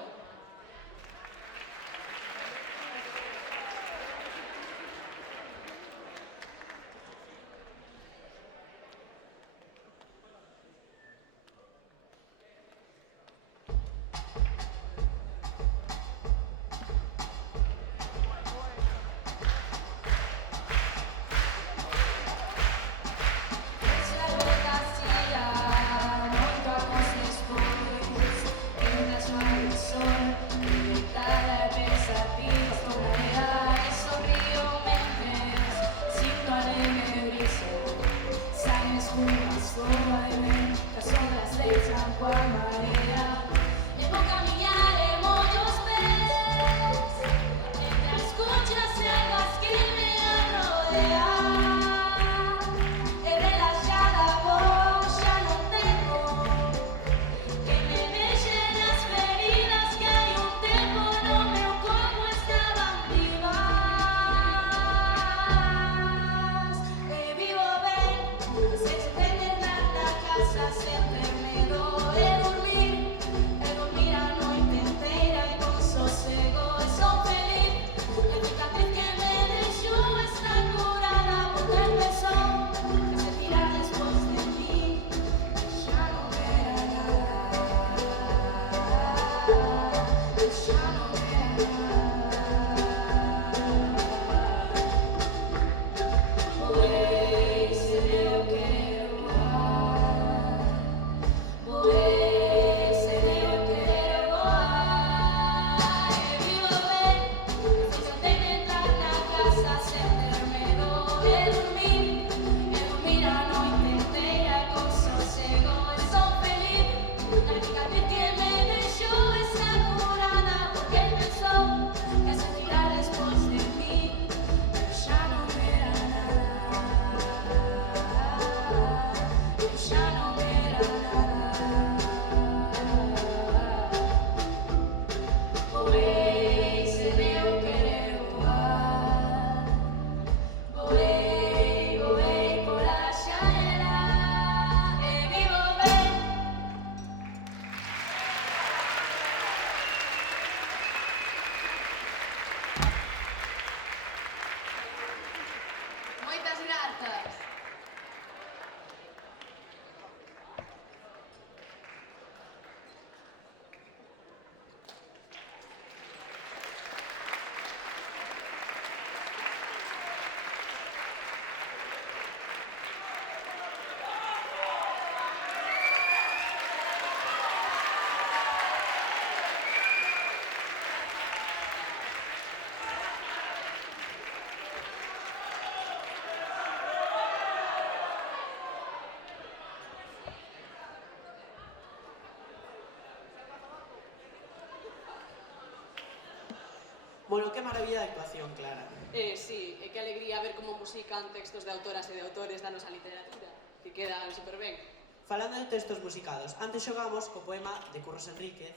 Bueno, que maravilla de actuación, Clara. Sí, e que alegría ver como musican textos de autoras e de autores da nosa literatura, que quedan super ben. Falando de textos musicados, antes xogamos co poema de Curros Enríquez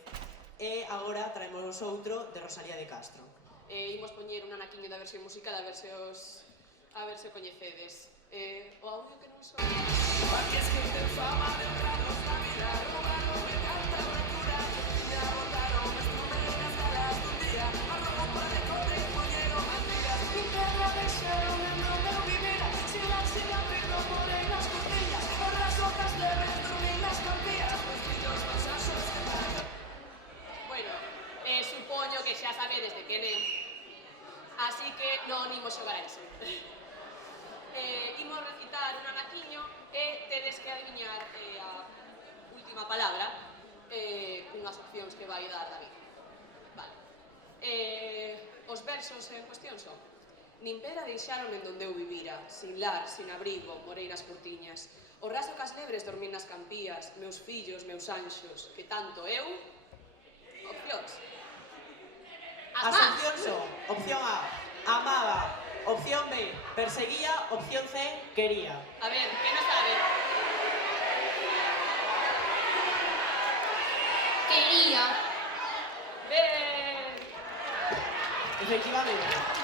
e agora traemos outro de Rosalía de Castro. Imos poñer un anaquiño da versión musical a ver se o coñecedes. O audio que non son... Porque es que ten fama de honrados na vida, romano me canta aventura, me abordaron as primeiras galas dun día, a roupa de cobre poñeron mentiras, e terra deixaron en no meu vivir, siga rico morei nas costillas, por las hojas de dormir nas campillas, os fillos nos asos que pagan. Bueno, supoño que xa sabedes de quen é, así que non imos xogar a eso. Imos recitar un anaquiño e tedes que adiviñar a última palabra cunhas opcións que vai dar David. Vale. Os versos en cuestión son: Nin pera deixaron en donde eu vivira, sin lar, sin abrigo, morei nas curtiñas. O raso cas lebres dormín nas campías, meus fillos, meus anxos, que tanto eu... Opcións. As opcións son, opción A, amaba, opción B, perseguía, opción C, quería. A ver, que non sabe? Quería. Ben! Efectivamente.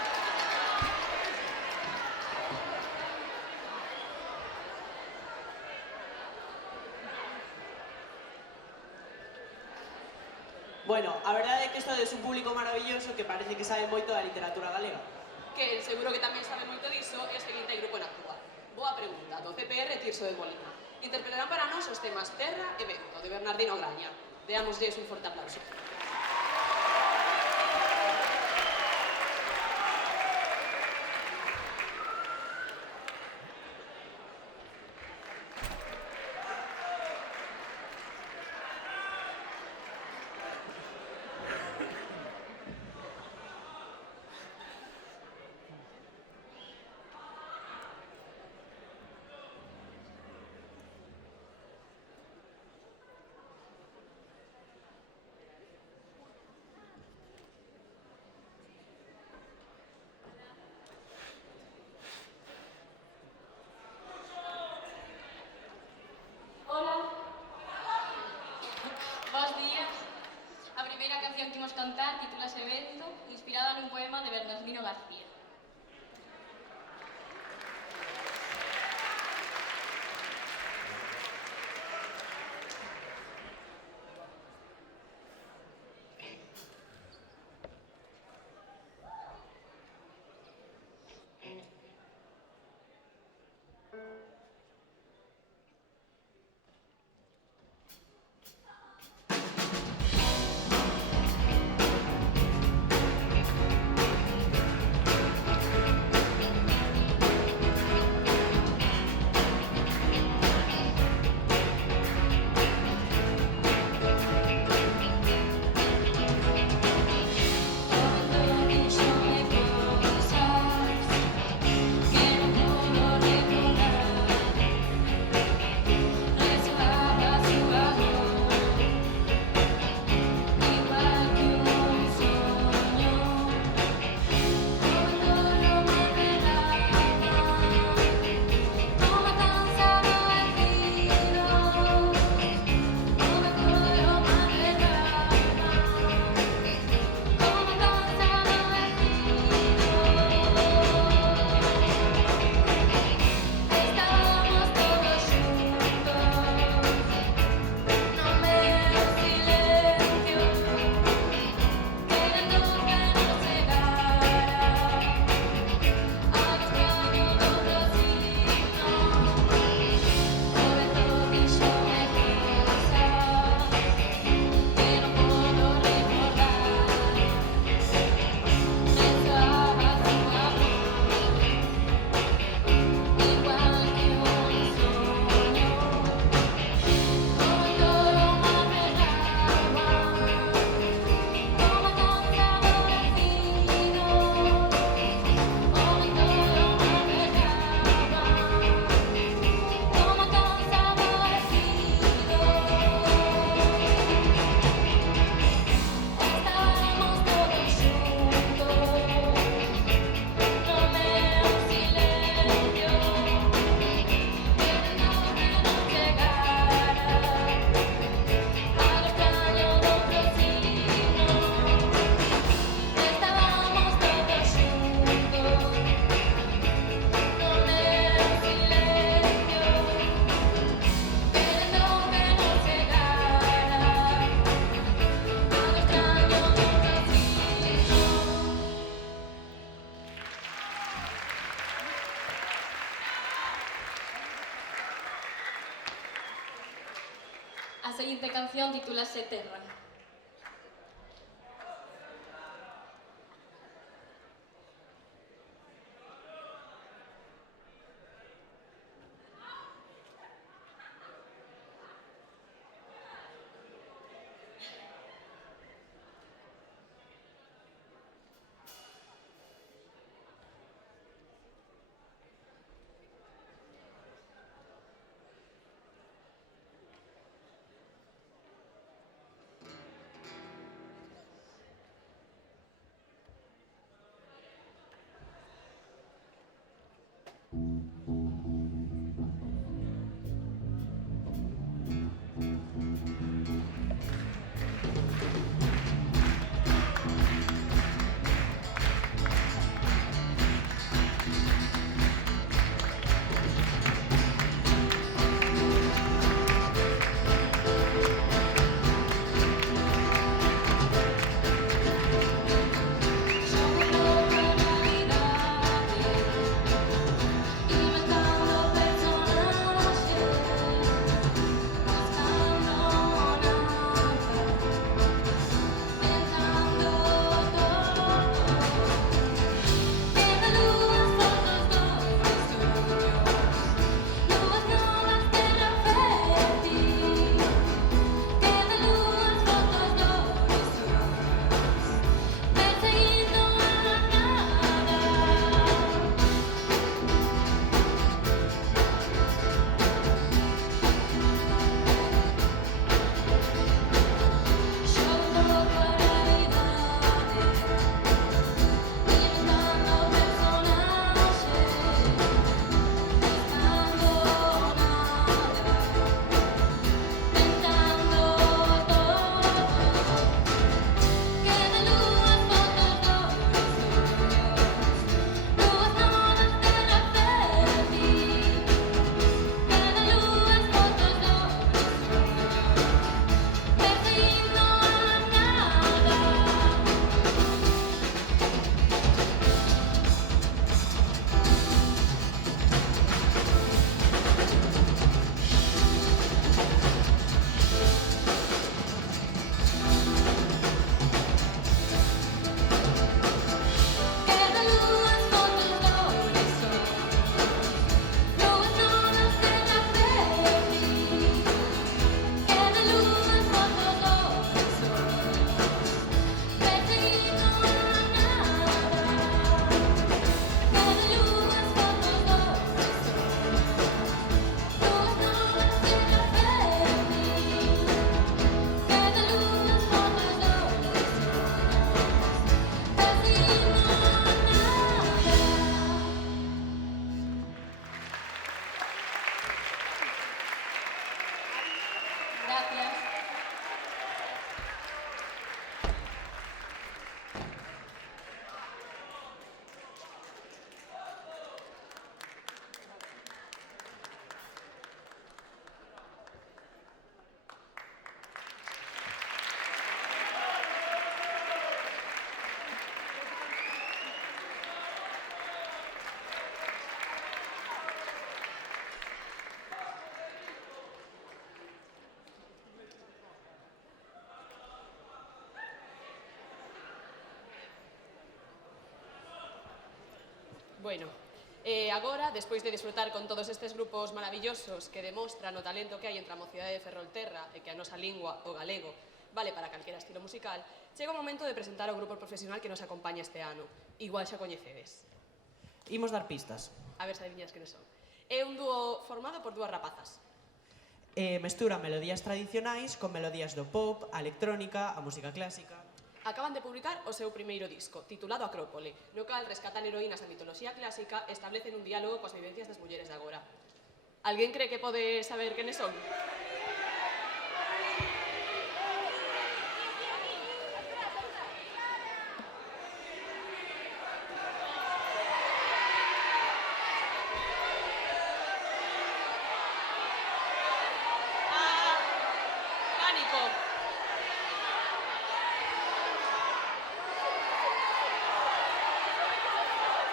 Bueno, a verdade é que isto é un público maravilloso que parece que sabe moito da literatura galega. Que seguro que tamén sabe moito diso é o seguinte grupo en Actúa. Boa pregunta, do CPR Tirso de Molina. Interpretarán para nós os temas Terra e Vento, de Bernardino Graña. Deámoslles un forte aplauso. canción que imos cantar titúlase Vento, inspirada nun poema de Bernardino García. A seguinte canción titúlase Terra. Gracias. Bueno, agora, despois de disfrutar con todos estes grupos maravillosos que demostran o talento que hai entre a mocidade de Ferrolterra e que a nosa lingua, o galego, vale para calquera estilo musical, chega o momento de presentar o grupo profesional que nos acompaña este ano. Igual xa coñecedes. Imos dar pistas. A ver se adiviñas quenes son. É un dúo formado por dúas rapazas. Mestura melodías tradicionais con melodías do pop, a electrónica, a música clásica. Acaban de publicar o seu primeiro disco, titulado Acrópole, no cal rescatan heroínas da mitoloxía clásica e establecen un diálogo coas vivencias das mulleres de agora. Alguén cree que pode saber quenes son?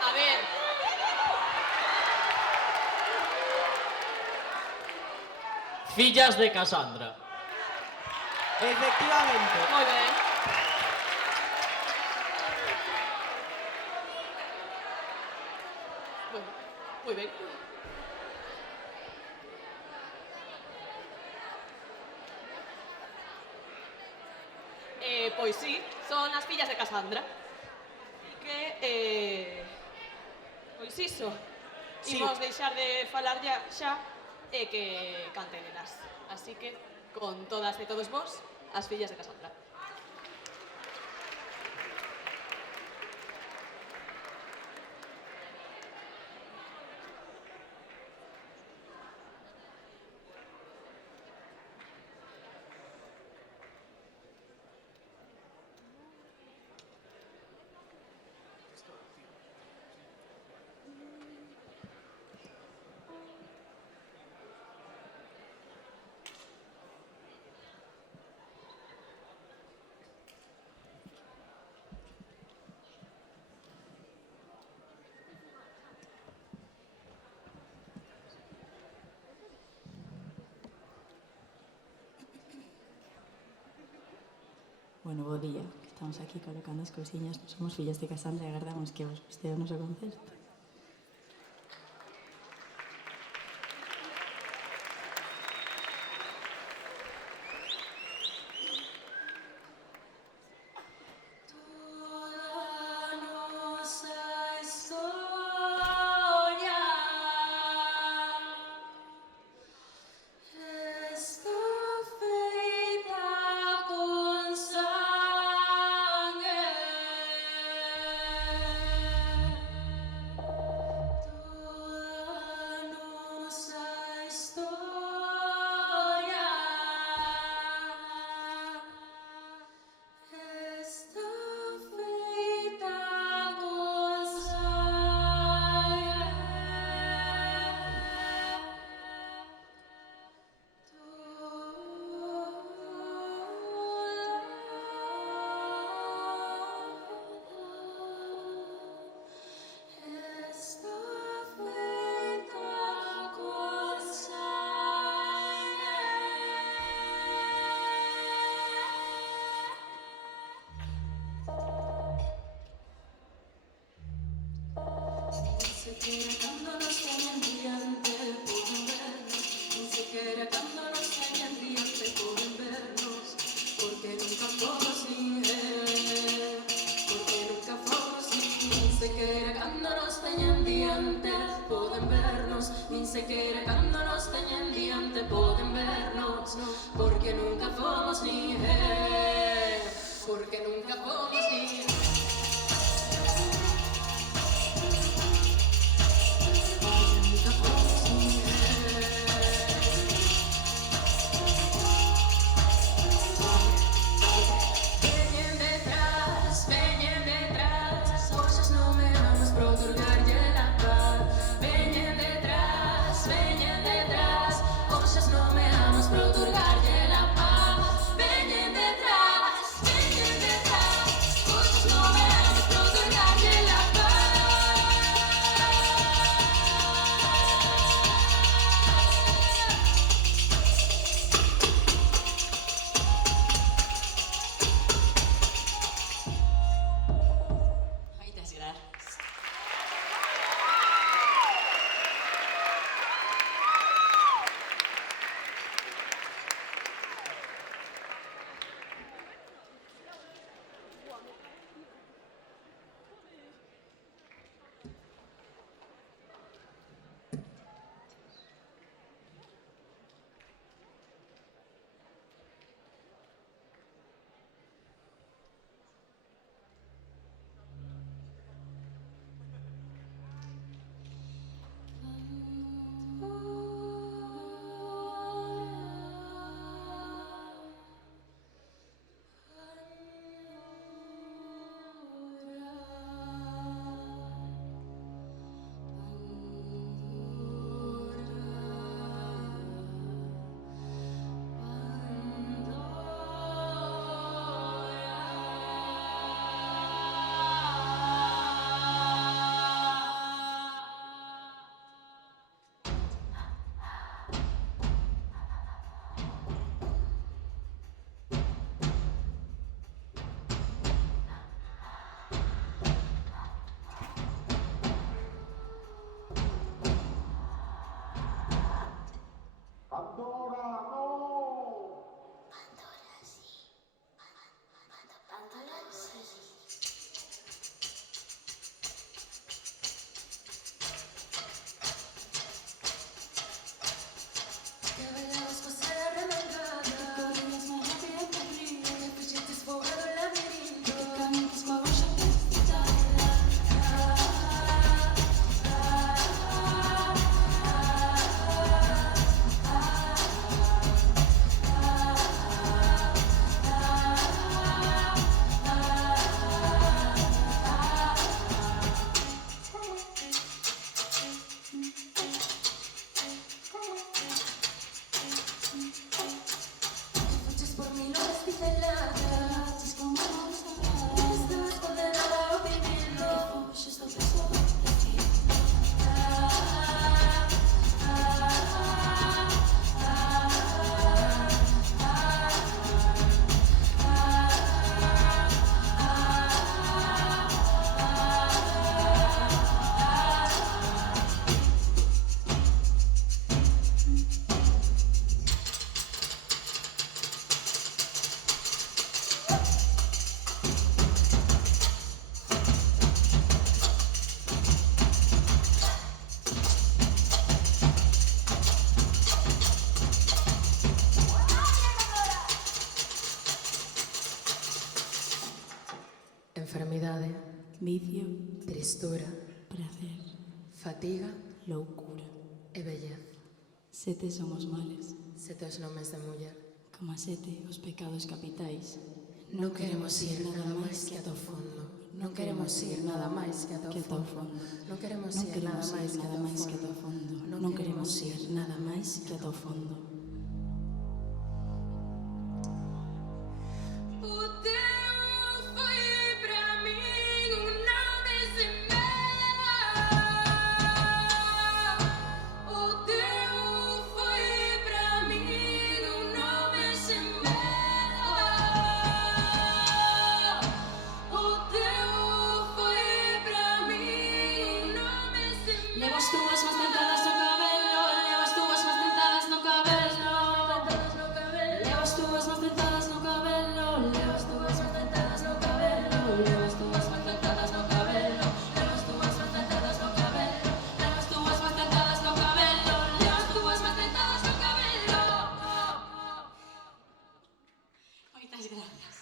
A ver. Fillas de Casandra. Efectivamente. Moi ben. Moi ben. Pois sí, son as fillas de Casandra. E que, pois iso, Sí. imos deixar de falar xa e que canten elas. Así que, con todas e todos vos, as fillas de Casandra. Bueno, bo día, que estamos aquí colocando as cousiñas. Nos somos fillas de Casandra e agardamos que vos guste o noso concerto. Porque nunca fomos ninguén, porque nunca fomos ninguén. Nunca fomos ninguén. vicio, tristura, prazer, fatiga loucura. e vellez. 7 son os males, 7 os nomes de muller. como 7 os pecados capitais. Non queremos ir nada máis que ata o fondo. Non queremos ir nada máis que ata o fondo. Non queremos Non ir queremos nada máis ir que nada ata o máis que ata o fondo. fondo. Non queremos ir nada máis que ata o fondo. Levas túas más dentadas no cabelo, levas túas más dentadas no cabelo. Levas túas más dentadas no cabelo, levas túas más dentadas no cabelo, levas túas más dentadas no cabelo, levas túas más dentadas no cabelo, levas túas más dentadas no cabelo, levas túas más dentadas no cabelo. Moitas gracias.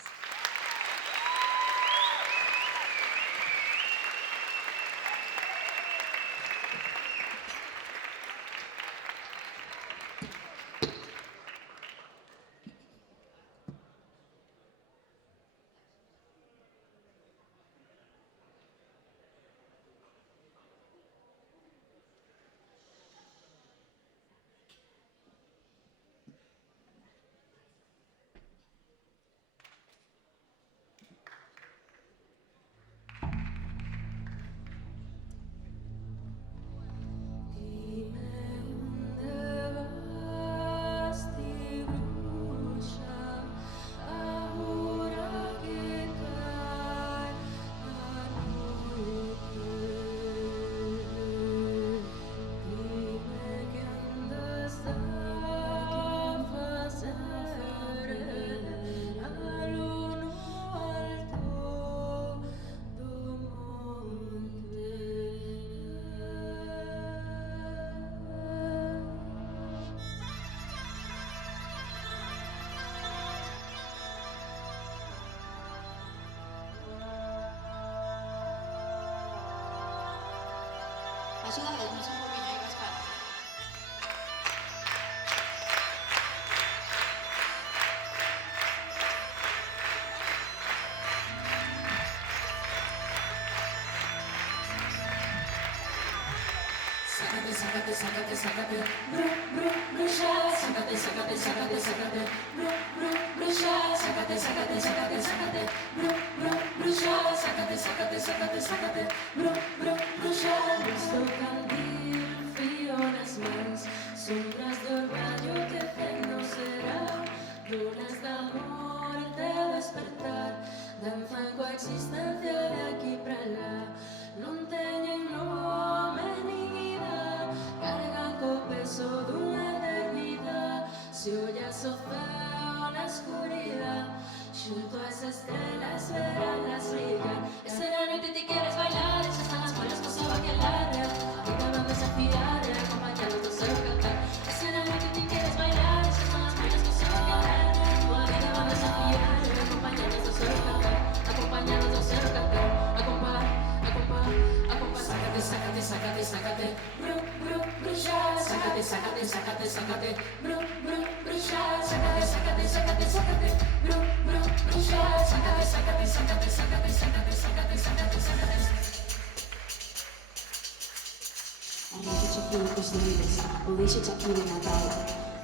Axúdanos un poquinho aí coas palmas. Sácate, sácate, sácate, sácate, bruxa, sácate, sácate, sácate, sácate, bruxa, sácate, sácate, sácate, sácate, bruxa, sácate, sácate, sácate, sácate, bruxa. Nuestro candil, frío nas mans, sombras do orvallo que fendo será, lunas da morte despertar, danzan coa existencia de aquí pra lá, non teñen nome nin idade, cargan co peso dunha eternidade. Se ollas o ceo na escuridade, xunto a esas estrelas verás brillar. Esa noite ti queres bailar, xa están as bolas co seu aquelarre, acaban de desafiar e acompañados do seu cantar. Esa noite ti queres bailar, xa están as bolas co seu aquelarre, tua vida van desafiar e acompañados do seu cantar, acompañados do seu cantar, sácate, sácate, sácate, sácate, bruxa, sácate, sácate, sácate, sácate, bruxa, sácate, sácate, sácate, sácate, bruxa, sácate, sácate, sácate, sácate, sácate, sácate, sácate, sácate. Arrinco filo cos deberes, o deixo aquí de Natal.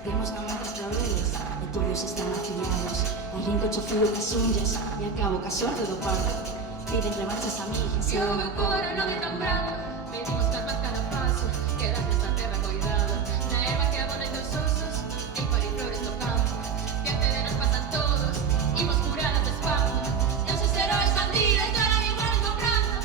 Temos gamantas claveles e todos están afiliados. Arrinco filo cas unhas e acabo ca sorte do parto. Piden revanchas a mí, Se o meu coro non é tan bravo, venimos cas más cada paso, quedas nesta terra coidada, na erva que abona en teus osos, en coliflores do campo, diante de nos pasan todos, imos curadas de espanto, non se será expandida e toda igual comprando.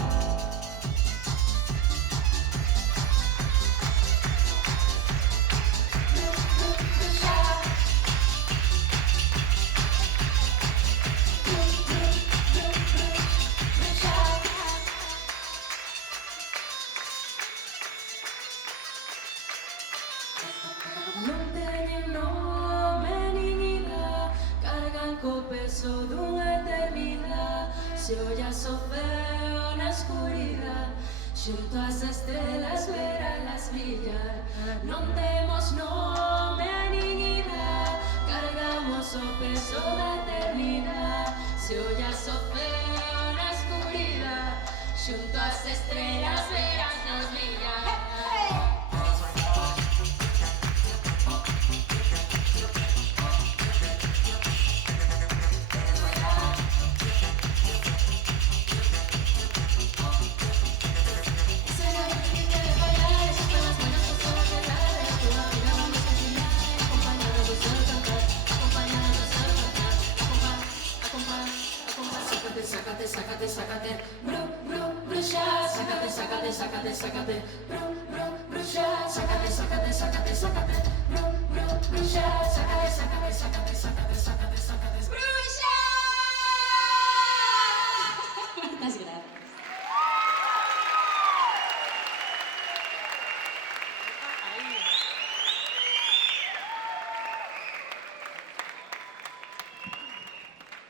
sácate, sácate, bruxa, sácate, sácate, sácate, sácate, bruxa, sácate, sácate, sácate, sácate, bruxa, sácate, sácate, sácate, sácate, sácate, sácate, bruxa. Muchas gracias.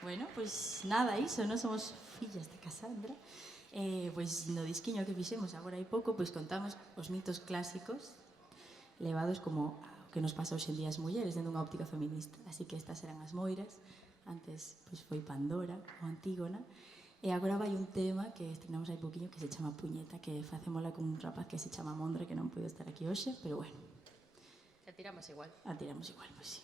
Bueno, pois nada, iso, non somos fillas de Casandra. Pois no disquiño que fixemos agora hai pouco, pois contamos os mitos clásicos levados como o que nos pasa hoxe en día as mulleres dentro dunha óptica feminista. Así que estas eran as moiras, antes pois foi Pandora ou Antígona, e agora vai un tema que estrenamos hai pouquiño que se chama Puñeta, que facémola con un rapaz que se chama Mondra, que non pode estar aquí hoxe, pero bueno. A tiramos igual. A tiramos igual, pois sí.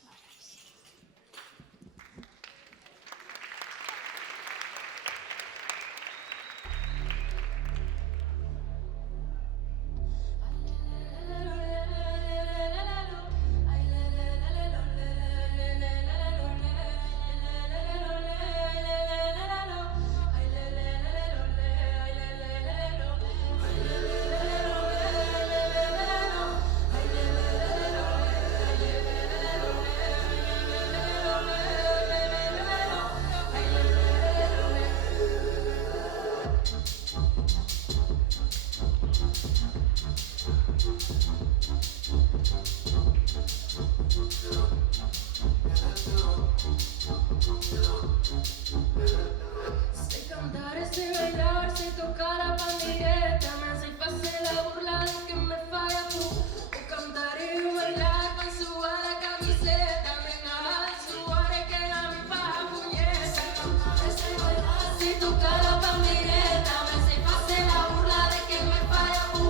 Sé cantar, sé bailar, sé tocar a pandireta, me sé facer la burla de que me falla tú. O cantar y bailar, con su a la camiseta, venga, su are que a mi pa puñeta. Cantar, sé bailar, sé tocar a pandireta, me sé facer la burla de que me falla tú.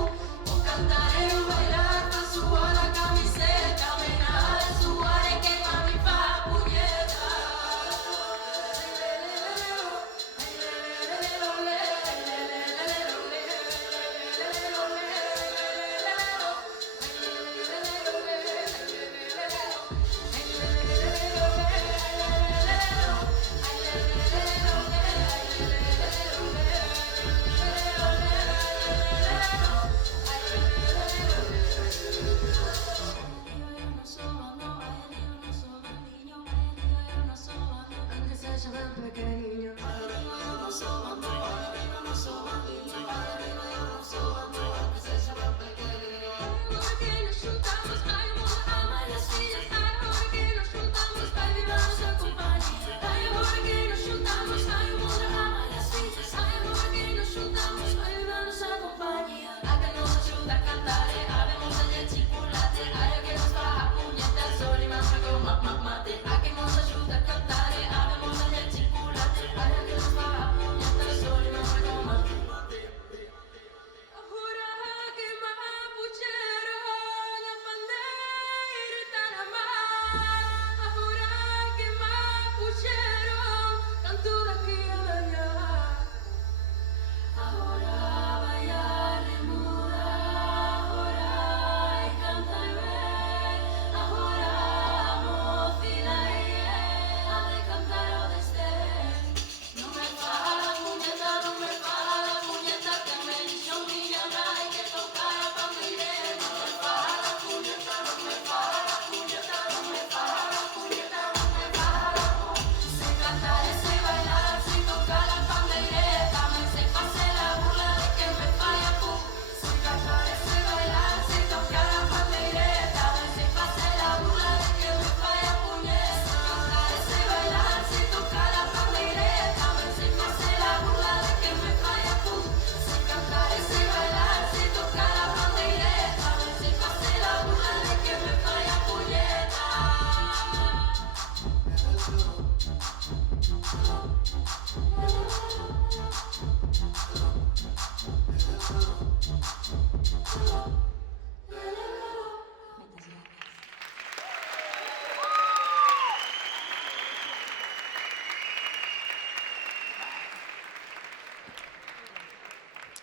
O cantar y bailar, con su a la camiseta, venga, su are que a mi pa puñeta.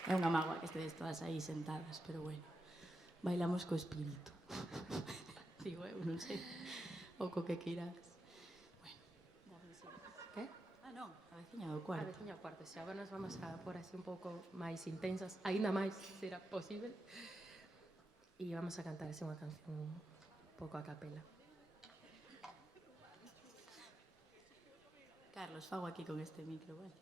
É unha mágoa que estedes todas aí sentadas, pero bueno, bailamos co espírito. Digo, eu non sei, ou co que queirades. Bueno, que? non, a veciña do cuarto. A veciña do cuarto, xa, agora nos vamos a por así un pouco máis intensas, aínda máis, será posible. E vamos a cantar así unha canción un pouco a capela. Carlos, fago aquí con este micro, vale?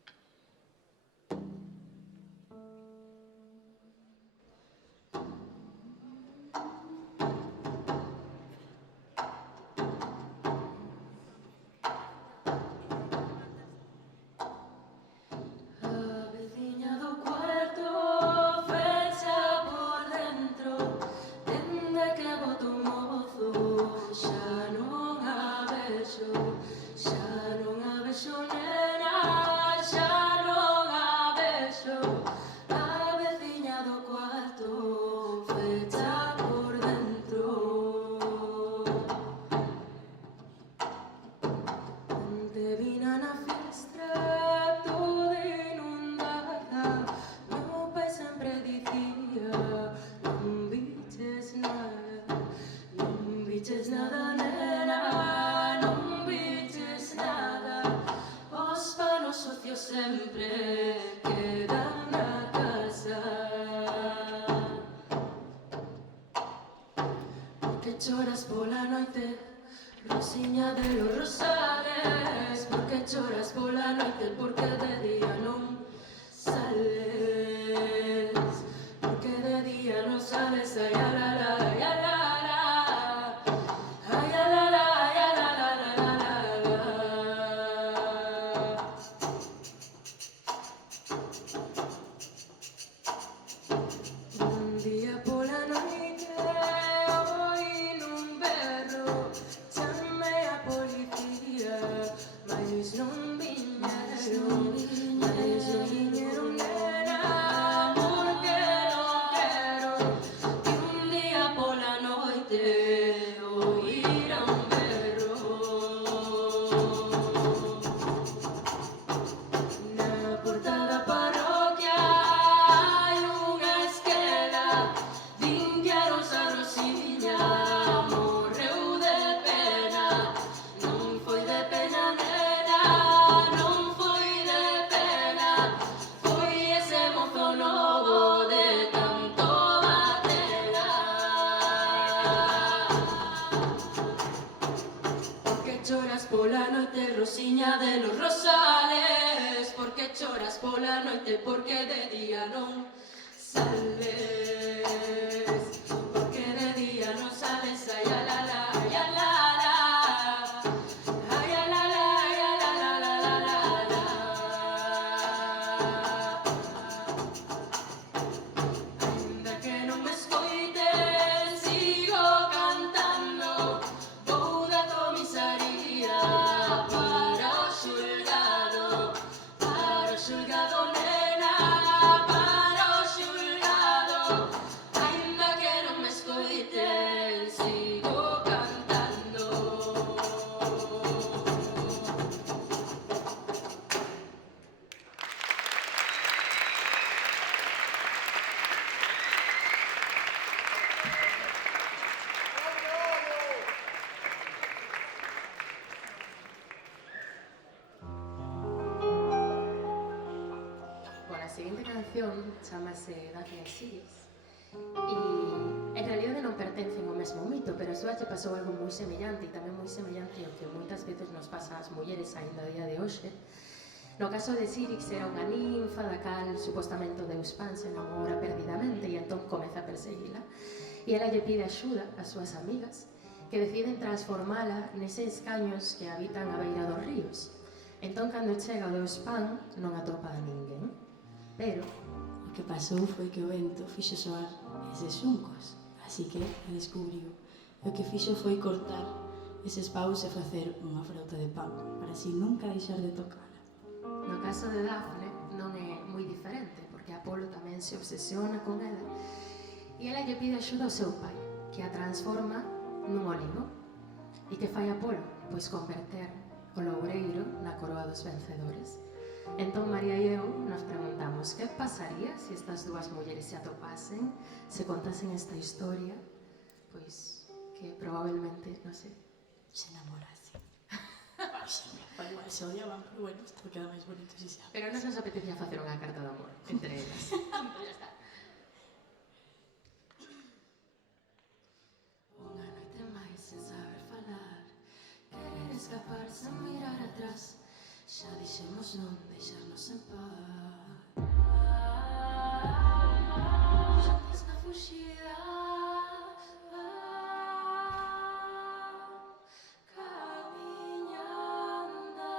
Choras pola noite, Rosiña de los Rosales. Porque choras pola noite, porque de día non sales. Porque de día non sales, ay, la, la, la, ay, la, la, ay, la, la, ay, la, la, la, la, la. Un día pola noite non viñeron, nena, porque non quero que un día pola noite oíra un berro. Na porta da parroquia hai unha esquela, limpiaron a Rosiña, morreu de pena, non foi de pena, pola noite, Rosiña de los Rosales. Porque choras pola noite, porque de día non sales. Porque de día non sales, ay, la, la, ay, la, la, ay, la, la, ay, la, la, la, la, la, la. Ainda que non me escoiten, sigo cantando, vou da comisaría para o xulgado, nena, para o xulgado. Ainda que non me escoiten, sigo cantando. Bueno, a seguinte canción chamase Daphne Osiris e en realidade non pertencen ao mesmo mito, pero a súa che pasou algo moi semellante e tamén moi semellante ao que moitas veces nos pasa ás mulleres aínda a día de hoxe. No caso de Sirix era unha ninfa da cal supostamente o deus Pan se enamora perdidamente e entón comeza a perseguila e ela lle pide axuda ás súas amigas que deciden transformala neses caños que habitan a beira dos ríos. Entón, cando chega o deus Pan, non atopa a ninguén. Pero o que pasou foi que o vento fixo soar eses xuncos, así que a descubriu. E o que fixo foi cortar eses paus e facer unha frauta de pan, para así nunca deixar de tocala. No caso de Dafne non é moi diferente, porque Apolo tamén se obsesiona con ela e ela lle pide axuda ao seu pai, que a transforma nun olivo. E que fai Apolo? Pois converter o loureiro na coroa dos vencedores. Entón María e eu nos preguntamos que pasaría se estas dúas mulleres se atopasen, se contasen esta historia, pois que probablemente, non sei, se enamorasen. Igual se odiaban, pero bueno, isto queda máis bonito si se abre. Pero non nos apetecía facer unha carta de amor entre elas. Pero ya está. Unha noite máis sen saber falar, querer escapar sen mirar atrás, xa dixemos non deixarnos en paz. Xuntos na fuxida, camiñando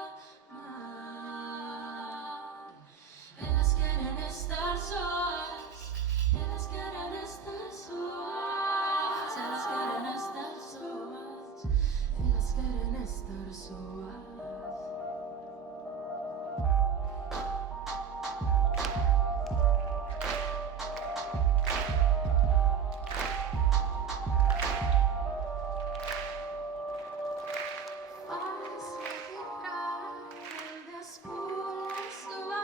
a mar. Elas queren estar soas, elas queren estar soas, elas queren estar soas, elas queren estar soas. Faz-me vibrar el despulso a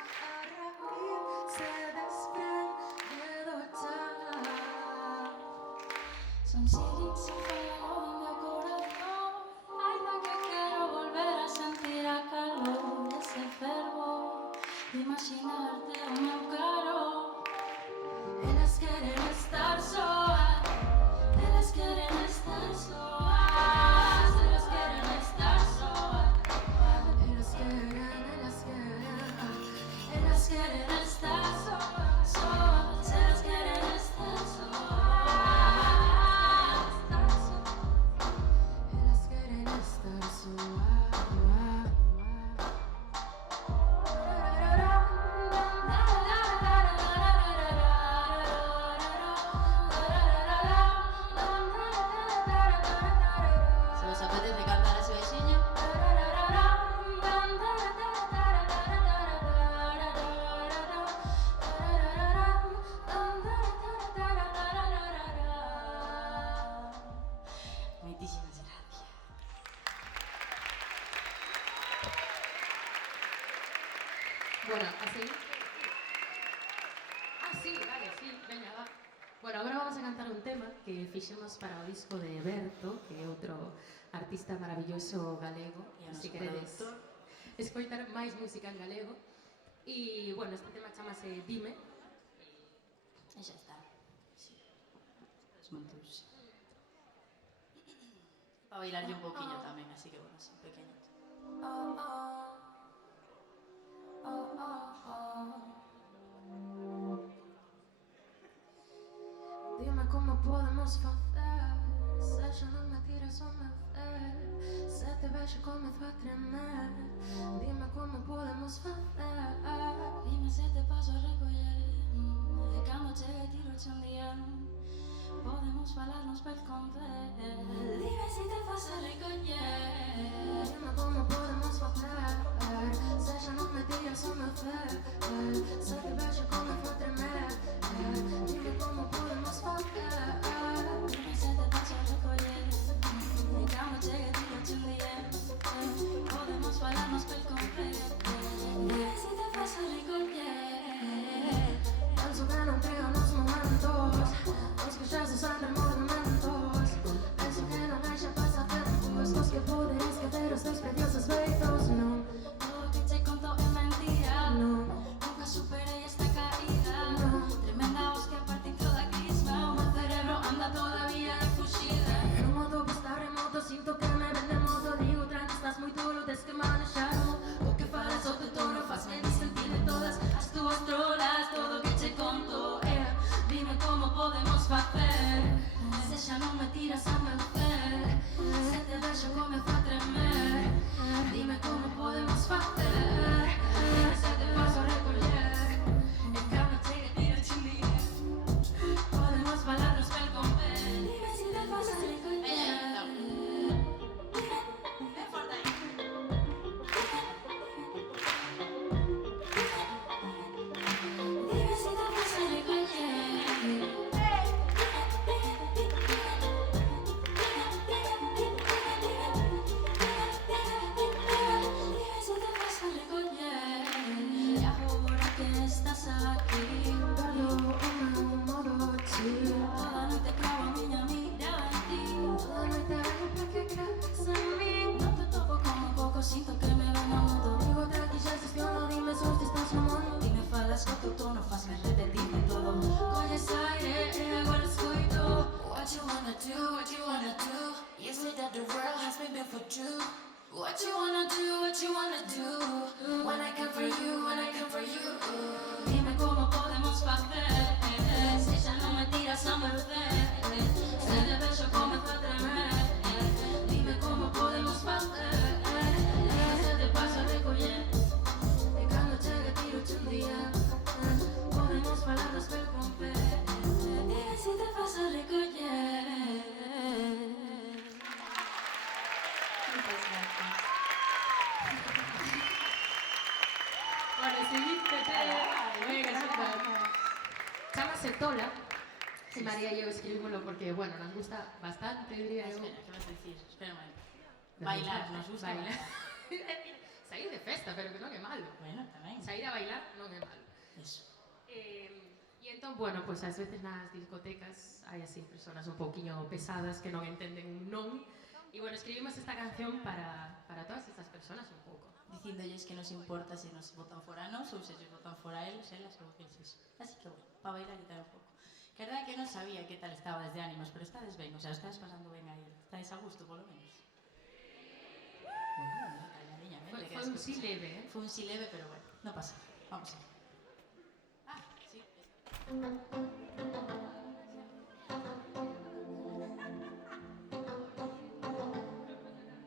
reír, se desprende do chan. Son silencios sin fallo en mi corazón, ainda que quero volver a sentir a calor desse fervor de imaginarte ao meu caro. Elas queren estar soas, elas queren estar soas, elas queren estar soas, elas queren estar soas, soas, elas queren estar soas, elas queren estar soas. Se vos apetece cantar así baixinho? Moitísimas gracias. Bueno, así. Sí, vale, sí, veña, va. Bueno, agora vamos a cantar un tema que fixemos para o disco de Berto, que é outro artista maravilloso galego, E a se noso queredes productor. escoitar máis música en galego. E, bueno, este tema chamase Dime. E xa está. Sí. Desmontouse. Para bailarlle un poquinho tamén, así que bueno, así pequeño. Dime como podemos facer, se xa non me tiras o meu fel, se te vexo comezo a tremer. Dime como podemos facer, Dime se te paso a recoller, de cando chegue tiro un día. Podemos falarnos pel conver. Dime se te paso a recoller. dime como podemos facer, se xa non me tiras o meu fel, se te vexo comezo a tremer. Dime como podemos facer, Dime se te paso a recoller, de cando chegue tiro un día. Podemos falarnos pel conver. Dime se te paso a recoller. penso que non creo nos momentos, os que xa se saben movimentos. Penso que non hai xa pasatempos, cos que poderes querer os teus preciosos feitos. Non, Todo que te conto é mentira. non, Nunca superei esta caída. non. Tremenda voz que parte toda crisma. O meu cerebro anda todavía en fuxida. En un modo que está remoto, sinto que me ven de modo. Digo, tranqui, estás moi tolo, tes que manejaron. O que falas o teu tono fazme disentir de todas as túas trolas. Todo que te conto é dime como podemos facer. Se xa non me tiras a meu fer, se te vexo comezo a tremer. Dime truth. What you wanna do, what you wanna do. When I come for you, when I come for you. Dime cómo podemos facer. Si ya no me tiras a morder. Se de ver yo comienzo a tremer. Dime cómo podemos facer. Se te pasa a recoger. E cando chegue tiro-te un día. Podemos falar das pel con pé. E se te pasa a recoger. Bueno, el seguinte tema, moi gracias. Chámase Tola. E María e eu escribímoslo porque, bueno, nos gusta bastante, diría eu. Espera, que vas a decir? Espera un momento. Bailar, nos gusta bailar. Saír de festa, pero que non é malo. Bueno, tamén. Saír a bailar non é malo. Eso. E entón, bueno, pues ás veces nas discotecas hai así personas un pouquiño pesadas que non entenden un non. E bueno, escribimos esta canción para todas estas personas un pouco. Dicíndolles que nos importa se nos botan fora a nos ou se nos botan fora a eles, elas ou eles. Así que, bueno, para bailar e tal un pouco. Que a verdade é que non sabía que tal estabades de ánimos, pero estades ben, o sea, estades pasando ben aí. Estades a gusto, polo menos. Bueno, calmadiñamente. Foi un sí leve, eh? Foi un sí leve, pero bueno, non pasa. Vamos a ver. Ah, sí.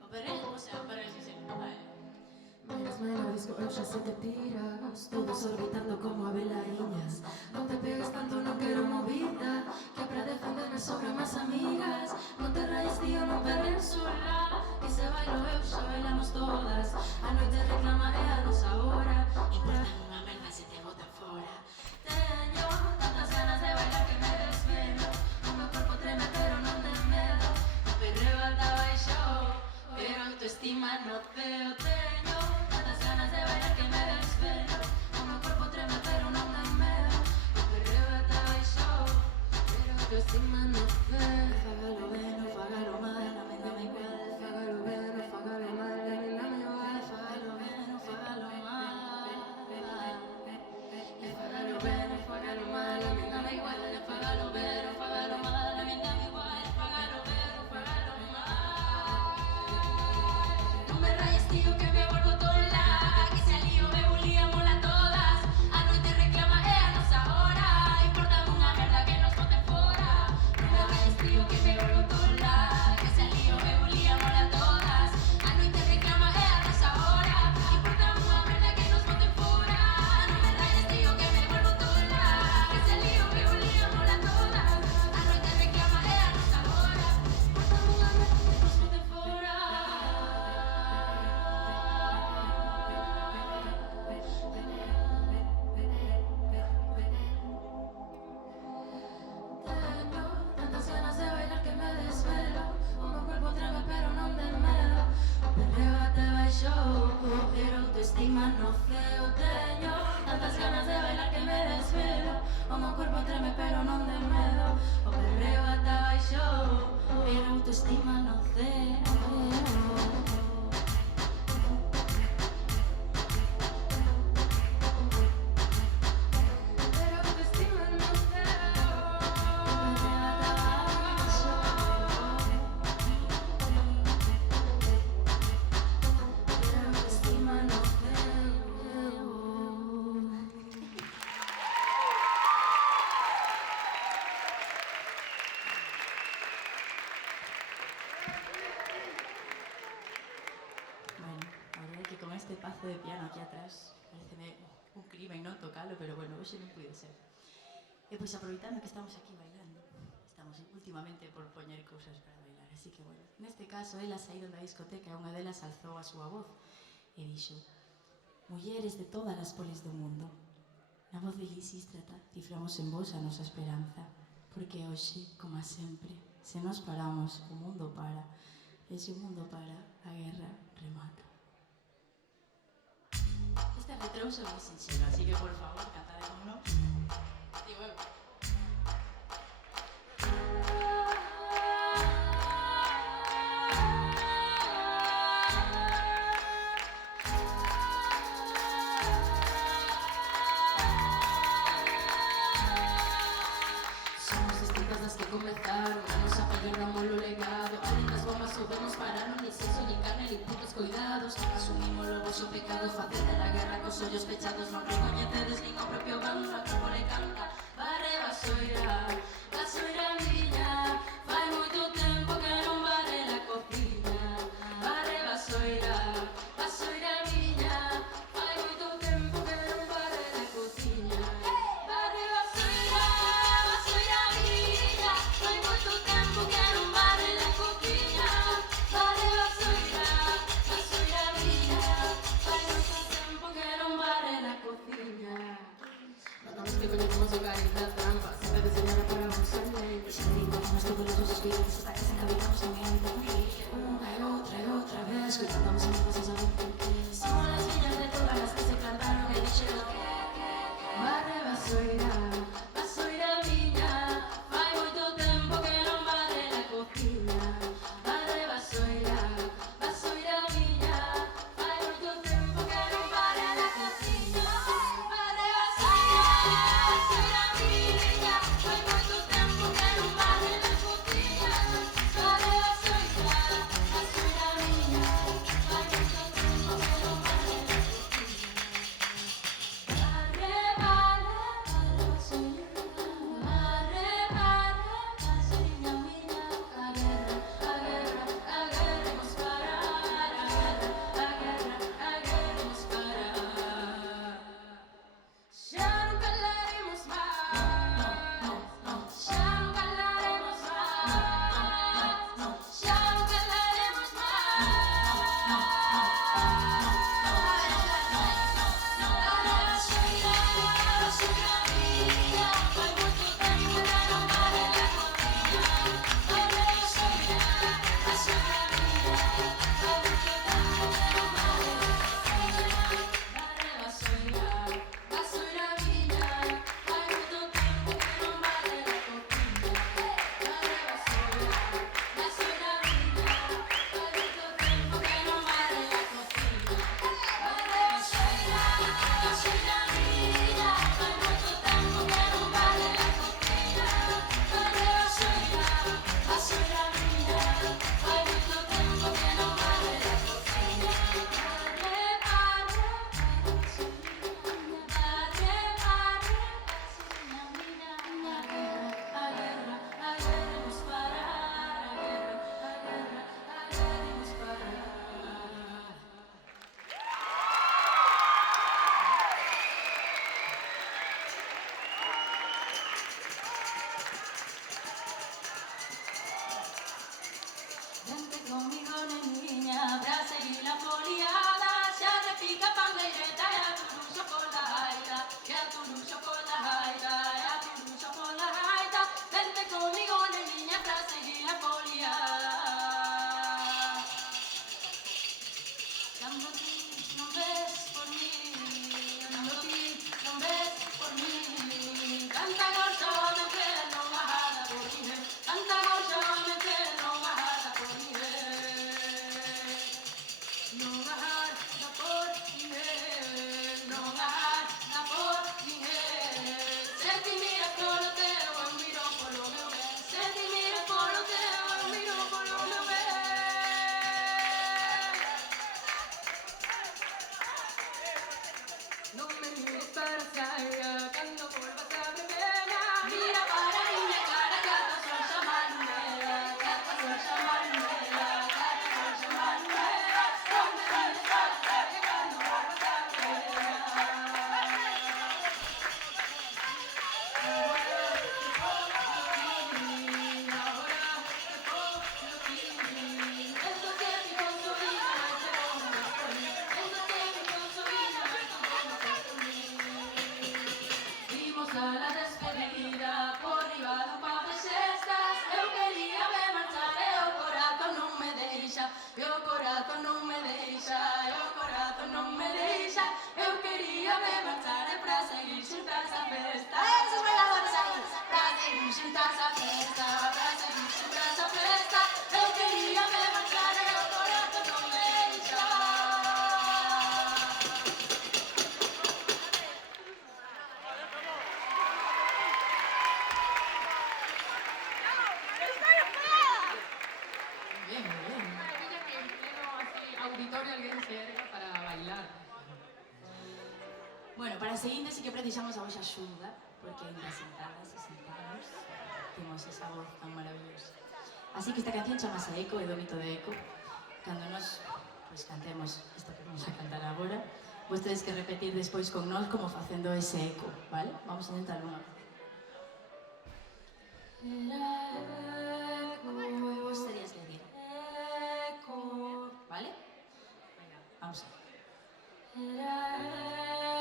O perreo, o sea, o perreo, sí, sí. Menos disco, eu xa sei que tiras. Todos orbitando como abelaiñas. Non te pegues tanto, non quero movida. Que para defenderme sobran máis amigas. Non te raies, tío, non perren sola. Que se bailo eu, xa bailamos todas. A noite reclama é a nosa hora. Importa unha merda se te botan fora. Teño tantas ganas de bailar que me desvelo. O meu corpo treme, pero non ten medo. O perreo ata baixo, pero autoestima no ceo. Teño tantas ganas de bailar que me desvelo. O meu corpo treme, pero non ten medo. O perreo ata baixo, pero autoestima no ceo. Fágalo ben ou fágalo mal, a min dame igual. Fágalo ben ou fágalo mal, a min dame igual. Fágalo ben ou fágalo mal. Fágalo ben ou fágalo mal, a min dame igual. Fágalo ben ou fágalo mal, a min dame igual. Fágalo ben ou fágalo mal. Non me rayes, tío, que me volvo tola. Que se lío, eu liámola todas. A noite reclama é a nosa hora. Importame unha merda que nos boten fora. Non me rayes, tío, que me volvo tola. Que se lío, eu liámola todas. A noite reclama é a nosa hora. Importame unha merda que nos boten fora. Non me rayes, tío, que me volvo tola. Que se lío, eu liámola todas. A noite reclama é a nosa hora. Importame unha merda que nos boten fora. Teño tantas ganas de bailar que me desvelo. O meu corpo treme, pero non ten medo. O perreo ate baixo, pero autoestima no ceo. Teño tantas ganas de bailar que me desvelo. O meu corpo treme, pero non ten medo. O perreo ate baixo, pero autoestima no ceo. Pero autoestima no ceo. Pero autoestima no ceo. Bueno, a verdade é que con este pazo de piano aquí atrás pareceme un crimen non tocalo, pero bueno, hoxe non pude ser. E pois aproveitando que estamos aquí bailando, estamos últimamente por poñer cousas para bailar, así que bueno, neste caso elas saíron da discoteca e unha delas alzou a súa voz e dixo: mulleres de todas as polis do mundo, na voz de Lisístrata ciframos en vos a nosa esperanza, porque hoxe, como sempre, se nos paramos, o mundo para, e se o mundo para, a guerra remata. Este retrouso é moi sinxelo, así que por favor, cantade con nós. Digo eu. Somos distintas das que comezaron. A nosa pegada, molo legado. Além das bombas, soubemos parar. Non sei soñar. vosso pecado facer a guerra cos ollos pechados, non recoñecedes nin o propio bando, a como le canta. Barre vasoira miña, fai moito tempo que non barre la cociña. Barre vasoira miña, fai moito tempo que non barre la cociña. Barre vasoira miña, fai moito tempo que non barre la cociña. Barre vasoira miña, fai moito tempo que non barre la cociña. Notamos que coñecemos o cari da trampa, sempre diseñada para un sonho. Deixa de ir con nuestro color sus vidas hasta que se cabinamos en mi habitación. Una y otra vez, cantamos en mi casa saber por qué. Somos las niñas de todas las que se plantaron e dixeron barre vasoira miña, fai moito tempo que non barre la cociña. Barre vasoira miña, fai moito tempo que non barre la cociña. Barre vasoira miña, fai moito tempo que non barre la cociña. Barre vasoira miña, fai moito tempo que non barre la Vente conmigo, niña, pra seguir la foliada. Xa repica pandeireta e a turuxo con la gaita, e a turuxo con la gaita, e a turuxo con la gaita. Vente conmigo, niña, pra seguir la foliada. Cando ti non ves por mí, cando ti non ves por mí, canta gorxo me que non bajada por mí, canta gorxo me que non bajada por mí. Non bajada por ninguén, non bajada por ninguén. Se ti miras polo teu, eu miro polo meu ben. Se ti miras polo teu, eu miro polo meu ben. Non me mires para saia, cando volvas a vermela. Mira para a miña cara, que ata son xa Manuela, que ata son xa Manuela, que ata son xa Manuela. Non me mires para saia, cando volvas a vermela. Vimos a la despedida por riba do pub de xestas. Eu quería me marchar e o corazón non me deixa, e o corazón non me deixa, e o corazón non me deixa. Eu quería me marchar e pra seguir xuntas a festa. Esos bailadores aí, pra seguir xuntas a festa, pra seguir xuntas a festa. Eu quería me marchar e o corazón non me deixa. Bien, bien. Maravilla que en pleno así, auditorio alguén se erga para bailar. Bueno, para a seguinte sí que precisamos a vosa axuda, porque ainda sentadas e sentados temos esa voz tan maravillosa. Así que esta canción chamase Eco, é do mito de Eco. Cando nos cantemos isto que vamos a cantar agora, vos tedes que repetir despois con nós como facendo ese eco, vale? Vamos a intentar unha vez. Era eco, e vos terías que dir eco, vale? Venga, vamos a ver. Era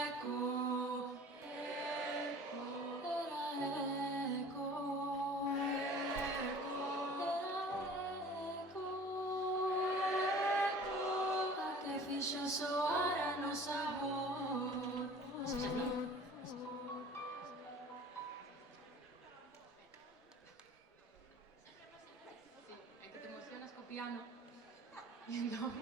eco, eco, era eco, eco, era eco, eco, a que fixo soar a nosa voz. É que te emocionas co piano. E entón...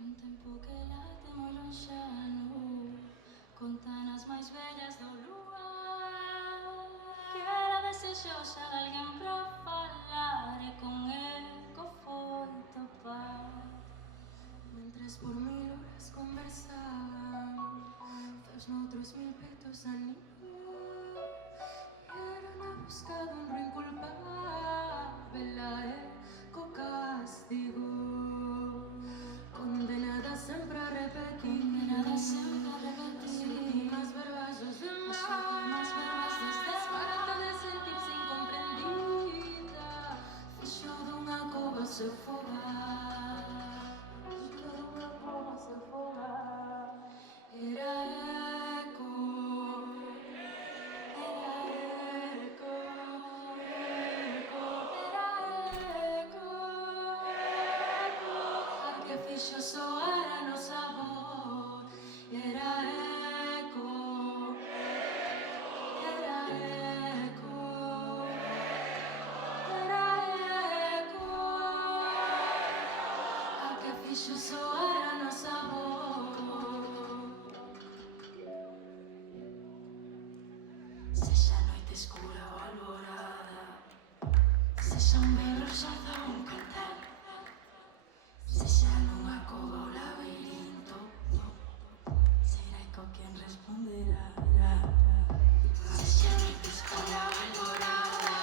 Un tempo que late moi lonxano, contanas máis vellas do lugar, que era desexosa de alguén pra falar, e con eco foi topar. Mentres por 1000 horas conversaban, feus noutros 1000 petos animar, era na busca dun ruín culpável, a eco castigo. Condenada sempre a repetir, as últimas verbas dos demais, desbarata de sentir-se incomprendida, fixo dunha cova se fogar, era eco, eco, eco, era eco, eco, a que fixo soar a nosa voz, era eco, era eco, era eco, a que fixo soar a nosa voz. Sexa noite escura ou alborada, sexa un velo rosado ou un cantar, sexa nunha cova ou labirinto, será eco quen responderá. Sexa noite escura ou alborada,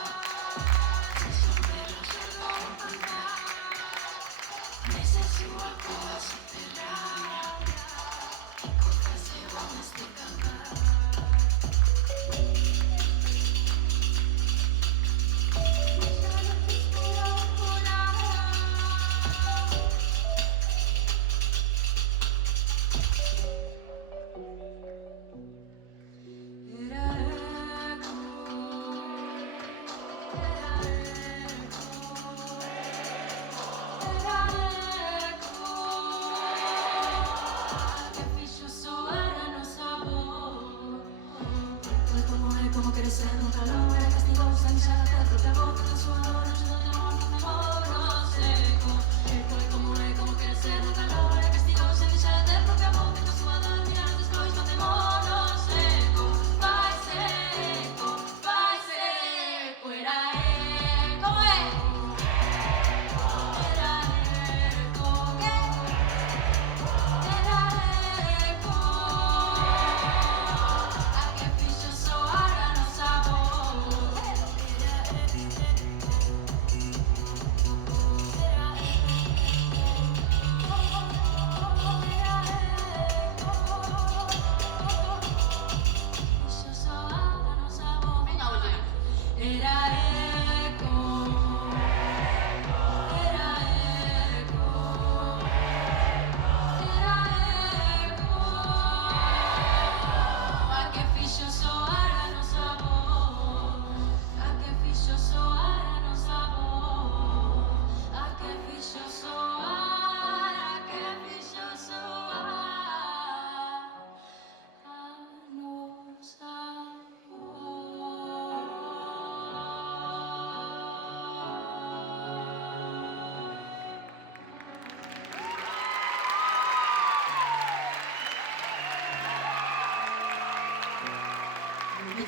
sexa un velo rosado ou un cantar, nesa súa cova subterránea, eco que se van este cantar. Sexa noite escura ou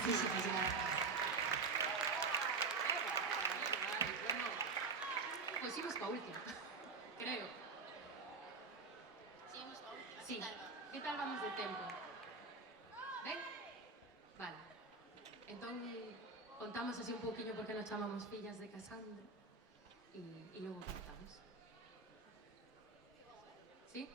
Muchísimas gracias. Pois imos coa última, creo. Sí, que tal vamos de tempo? Ben? Vale. Entón, contamos así un pouquiño porque nos chamamos fillas de Casandra e logo contamos. Sí?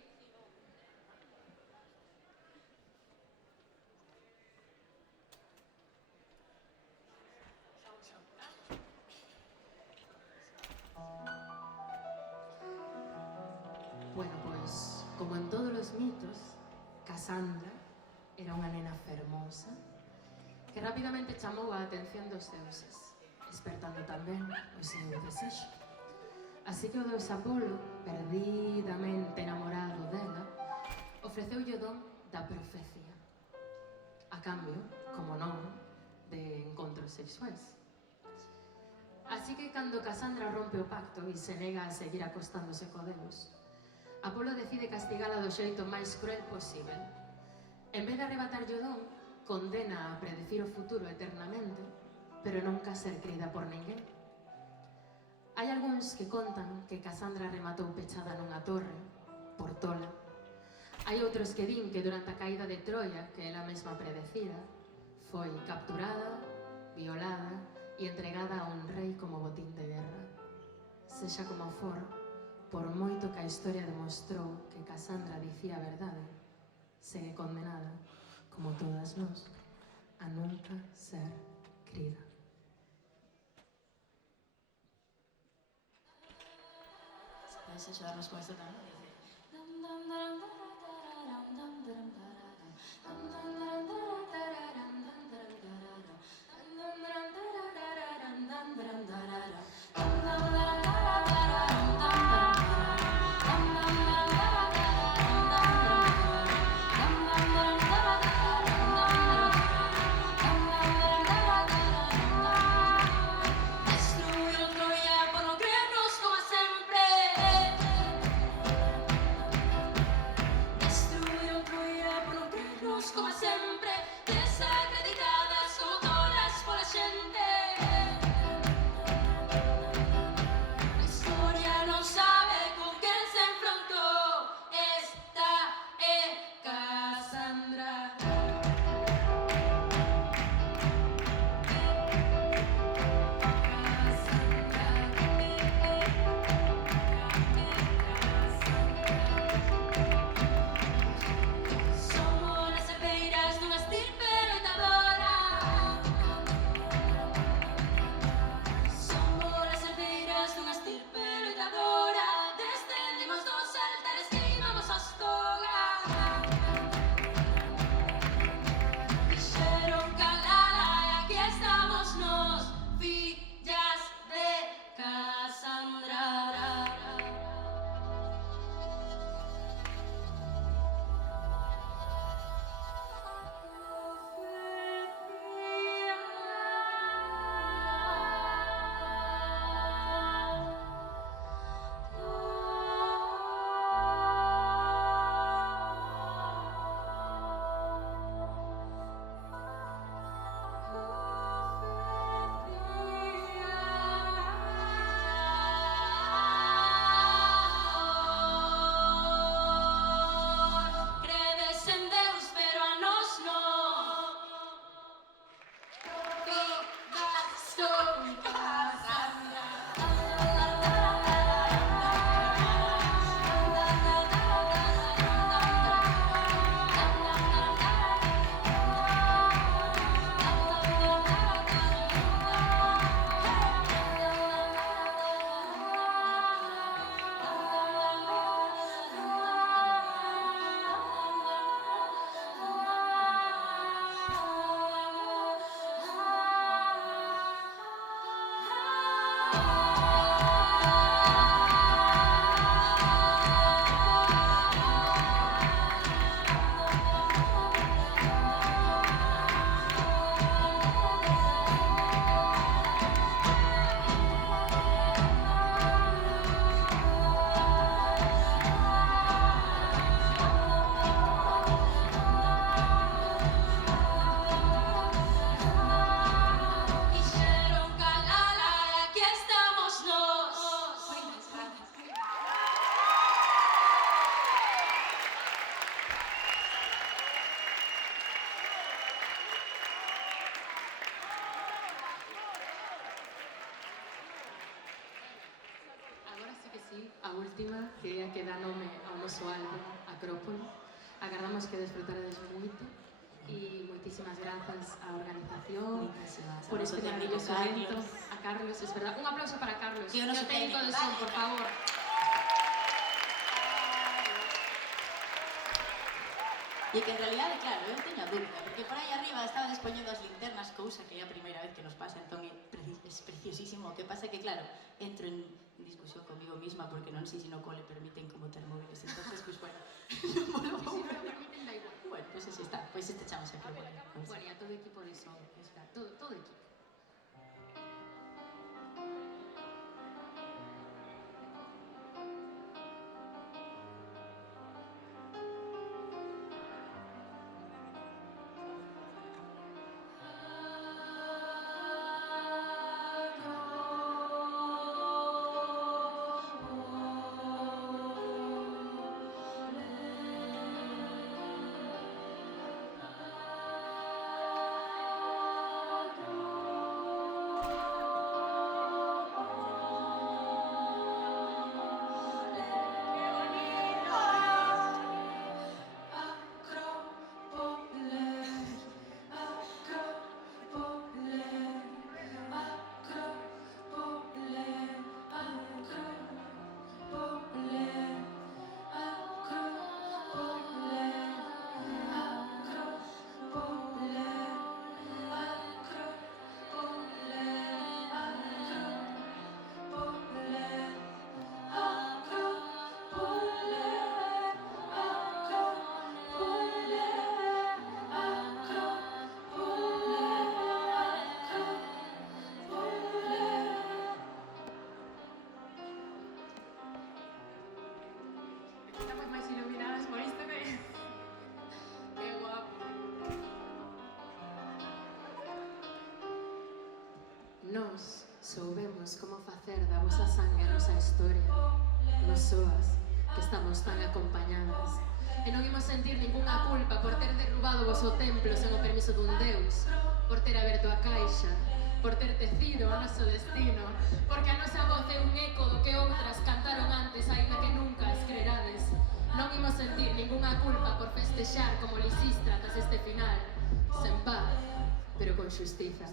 Bueno, pois, como en todos os mitos, Casandra era unha nena fermosa que rapidamente chamou a atención dos deuses, despertando tamén o seu desexo. Así que o deus Apolo, perdidamente enamorado dela, ofreceulle o don da profecía, a cambio, como non, de encontros sexuais. Así que cando Casandra rompe o pacto e se nega a seguir acostándose co deus, Apolo decide castigala do xeito máis cruel posible. En vez de arrebatarlle o don, condena a predecir o futuro eternamente, pero nunca a ser crida por ninguén. Hai algúns que contan que Casandra rematou pechada nunha torre, por tola. Hai outros que din que durante a caída de Troia, que ela mesma predecira, foi capturada, violada e entregada a un rei como botín de guerra. Sexa como for, por moito que a historia demostrou que Casandra dicía a verdade, segue condenada, como todas nós, a nunca ser crida. Podes axudarnos con isto tamén? Destruir Troia por non creernos como sempre. sí, a última, que é a que dá nome ao noso álbum Acrópolo. Agardamos que desfrutarades moito e moitísimas grazas á organización por este maravilloso evento. A Carlos, es verdad. Un aplauso para Carlos, Que o noso técnico de técnico, son, por favor. E que en realidade, claro, eu teño a dúbida, porque por aí arriba estaba despoñendo as linternas, cousa que é a primeira vez que nos pasa, entón é preciosísimo. O que pasa é que, claro, entro en discusión comigo misma, porque non sei se no cole permiten como ter móviles, entonces, pois, bueno, non volo Si non lo permiten, da igual. Bueno, pois así está, pois este chamos aquí. Bueno, e a todo o equipo de son, está, todo equipo. Estamos máis iluminadas por isto que... Que guapo. Nos soubemos como facer da vosa sangue a nosa historia. Nos soas, que estamos tan acompañadas. E non imos sentir ninguna culpa por ter derrubado o voso templo sen o permiso dun deus, por ter aberto a caixa, por ter tecido o noso destino, porque a nosa voz é un eco do que outras cantaron antes, aínda que nunca as creerades. Non imos sentir ninguna culpa por festexar como Lisístratas este final, sen paz, pero con xustiza.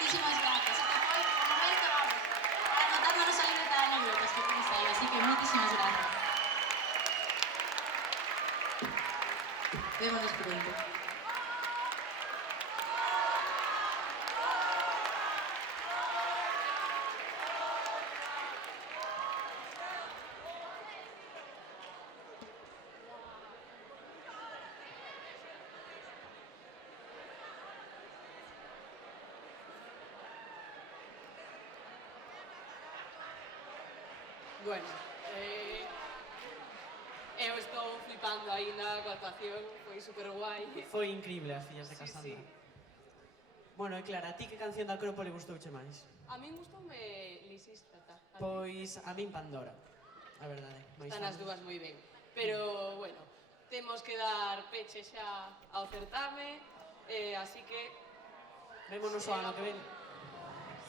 Muchísimas gracias. Este foi o momento, vamos, anotándonos a libreta de anécdotas que tenéis aí, así que muchísimas gracias. Vémonos pronto. Bueno, eu estou flipando aínda coa actuación, foi super guai. Foi increíble as fillas de Casandra. Bueno, e Clara, a ti que canción da Acrópole gustouche máis? A min gustoume Lisístrata. Pois a min Pandora, a verdade. Están as dúas moi ben. Pero, bueno, temos que dar peche xa ao certame, así que... Vémonos o ano que ven.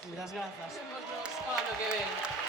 Muchas grazas. Vémonos o ano que ven.